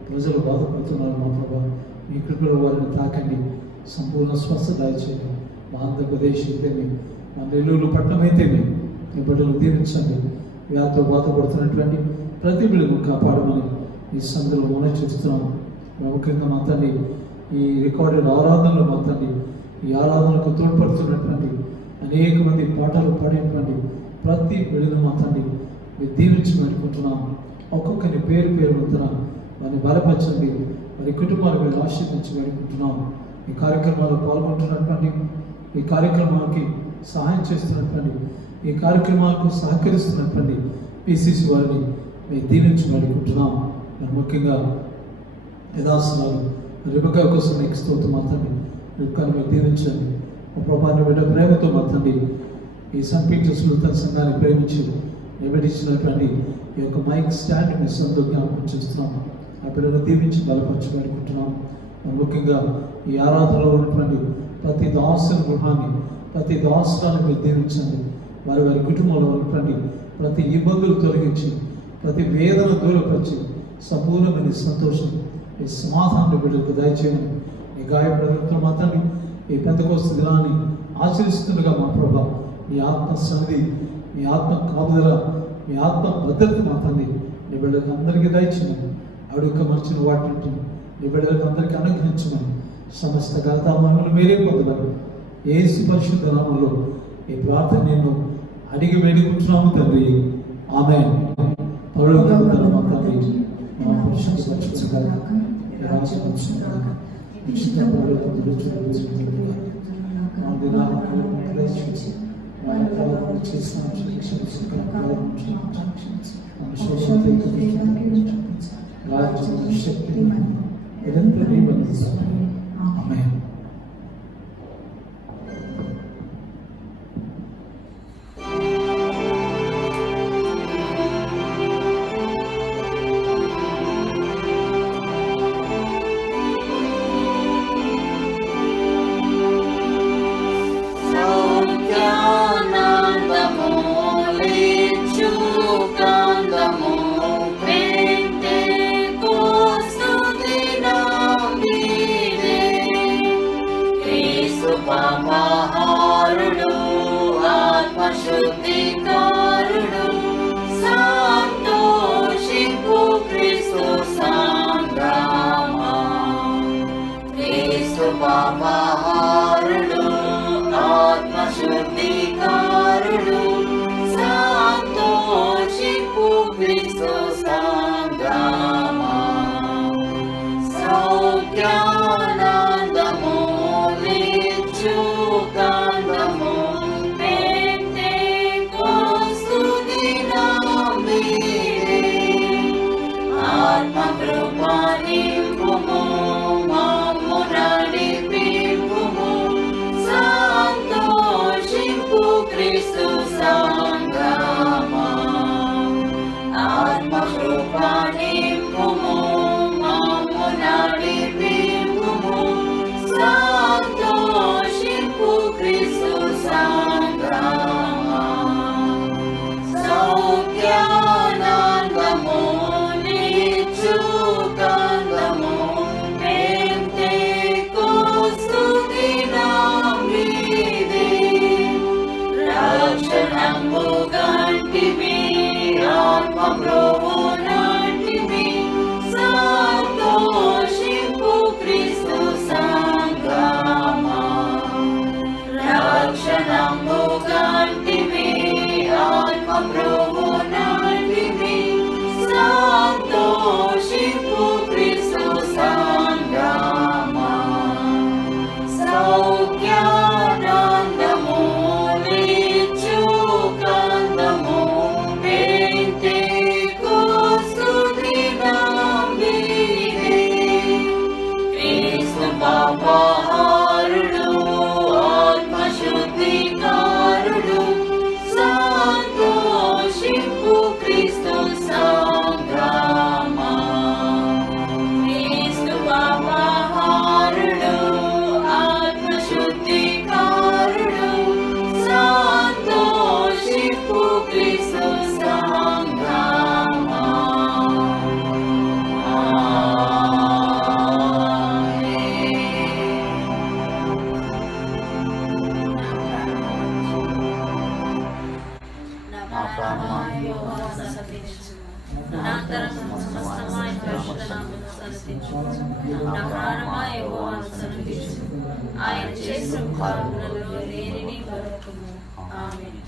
ప్రజలు బాధపడుతున్నారు మా ప్రభావ. మీ కృపలో వారిని తాకండి, సంపూర్ణ స్వస్థ దయచేయండి. మా ఆంధ్రప్రదేశ్ అయితేమి, మా నెల్లూరు పట్టణం అయితేమి మీ బిడ్డలు దీవించండి. వ్యాధితో బాధపడుతున్నటువంటి ప్రతి బిడ్డను కాపాడమని ఈ సందులో మనం చూస్తున్నాము. ముఖ్యంగా మా తండ్రి ఈ రికార్డెడ్ ఆరాధనలు మా తండ్రి ఈ ఆరాధనకు తోడ్పడుతున్నటువంటి అనేక మంది పాటలు పాడేటువంటి ప్రతి బిడ్డను మా తండ్రి మీరు దీవించమనుకుంటున్నాము. ఒక్కొక్కరి పేరు వంతున వారిని బలపరచండి, వారి కుటుంబాలు మీరు ఆశీర్వదించమనుకుంటున్నాము. ఈ కార్యక్రమాల్లో పాల్గొంటున్నటువంటి, ఈ కార్యక్రమానికి సహాయం చేస్తున్నటువంటి, ఈ కార్యక్రమాలకు సహకరిస్తున్నటువంటి పీసీసీ వారిని మేము దీవించమనుకుంటున్నాం. ముఖ్యంగా యథాసనాలు రిబకా కోసం నీకు స్తోత్రం మాత్రమే. రిబకాను మీరు దీవించండి. మా ప్రభాని బిడ్డ ప్రేమతో మాత్రమే ఈ సెయింట్ పీటర్స్ తన సంఘాన్ని ప్రేమించి నిలబెట్టించినటువంటి ఈ యొక్క మైక్ స్టాండ్ మీ సొంత జ్ఞాపకం చేస్తున్నాము. ఆ బిడ్డను దీవించి బలపరచమనుకుంటున్నాం. ముఖ్యంగా ఈ ఆరాధనలో ఉన్నటువంటి ప్రతి దాసుల గృహాన్ని, ప్రతి దాసురాన్ని మీరు దీవించండి. వారి కుటుంబంలో ఉన్నటువంటి ప్రతి ఇబ్బందులు తొలగించి, ప్రతి వేదన దూరపరిచి సంపూర్ణమైన సంతోషం, ఈ సమాధానం బిడ్డలకు దయచేయమని ఈ గాయపడిన మాత్రమే ఈ పెద్దకోస్త దినాన్ని ఆచరిస్తుండగా మా ప్రభా మీ ఆత్మ సన్నిధి, మీ ఆత్మ కాపుదల, మీ ఆత్మ భద్రత మాత్రమే నీ బిడ్డలకు అందరికీ దయచేయమని, అడుగుమర్చిన వాటిని నీ బిడ్డలకు అందరికీ అనుగ్రహించమని, సమస్త ఘనతామములు మీరే పొందమని యేసు పరిశుద్ధ నామములో ఈ ప్రార్థన నేను అడిగి వేడుకుంటున్నాము తండ్రి. ఆమేన్. పరలోకమందున్న మా తండ్రి, మా పరిశుద్ధపరచుగాక, నీ రాజ్యం వచ్చుగాక, నీ చిత్త పరలోకమందు నెరవేరుగాక. మా దినాలను దయచేసి మా పాపాలను చేసిన క్షమించు, రాజ్యం శక్తి నిరంతరం నీవే. ఆమేన్. Pentecost, the పాపహారుడు ఆత్మశుద్ధికారుడు సంతోషింపు క్రీస్తు సంగమా క్రీస్తు పాపహారుడు ఆత్మశుద్ధికారుడు సంతోషింపు క్రీస్తు సంగమా సౌఖ్యానందము నిచ్చు గంధము పెంటెకోస్తు దినమిదే ఆత్మకృపా నింపుము మమ్ము నడిపింపుము సంతోషింపు క్రీస్తు సంగమా ఆత్మకృపా నింపుము మమ్ము నడిపింపుము సంతోషింపు క్రీస్తు సంగమా సౌఖ్యానందము నిచ్చు గంధము పెంటెకోస్తు దినమిదే రక్షణము గంటిమి ఆత్మ ప్రభునంటిమి సంతోషింపు క్రీస్తు సంగమా రక్షణము గంటిమి ఆత్మ ప్రభునంటిమి సంతోషింపు క్రీస్తు సంగమా సౌఖ్యానందము నిచ్చు గంధము పెంటెకోస్తు దినమిదే క్రీస్తు పాపహారుడు ఆత్మశుద్ధికారుడు సంతోషింపు క్రీస్తు సంగమా క్రీస్తు పాపహారుడు ఆత్మశుద్ధికారుడు సంతోషింపు క్రీస్తు సంగమా ఆయన చేసిన కార్యములలో దేనిని మరొకము. ఆమేన్.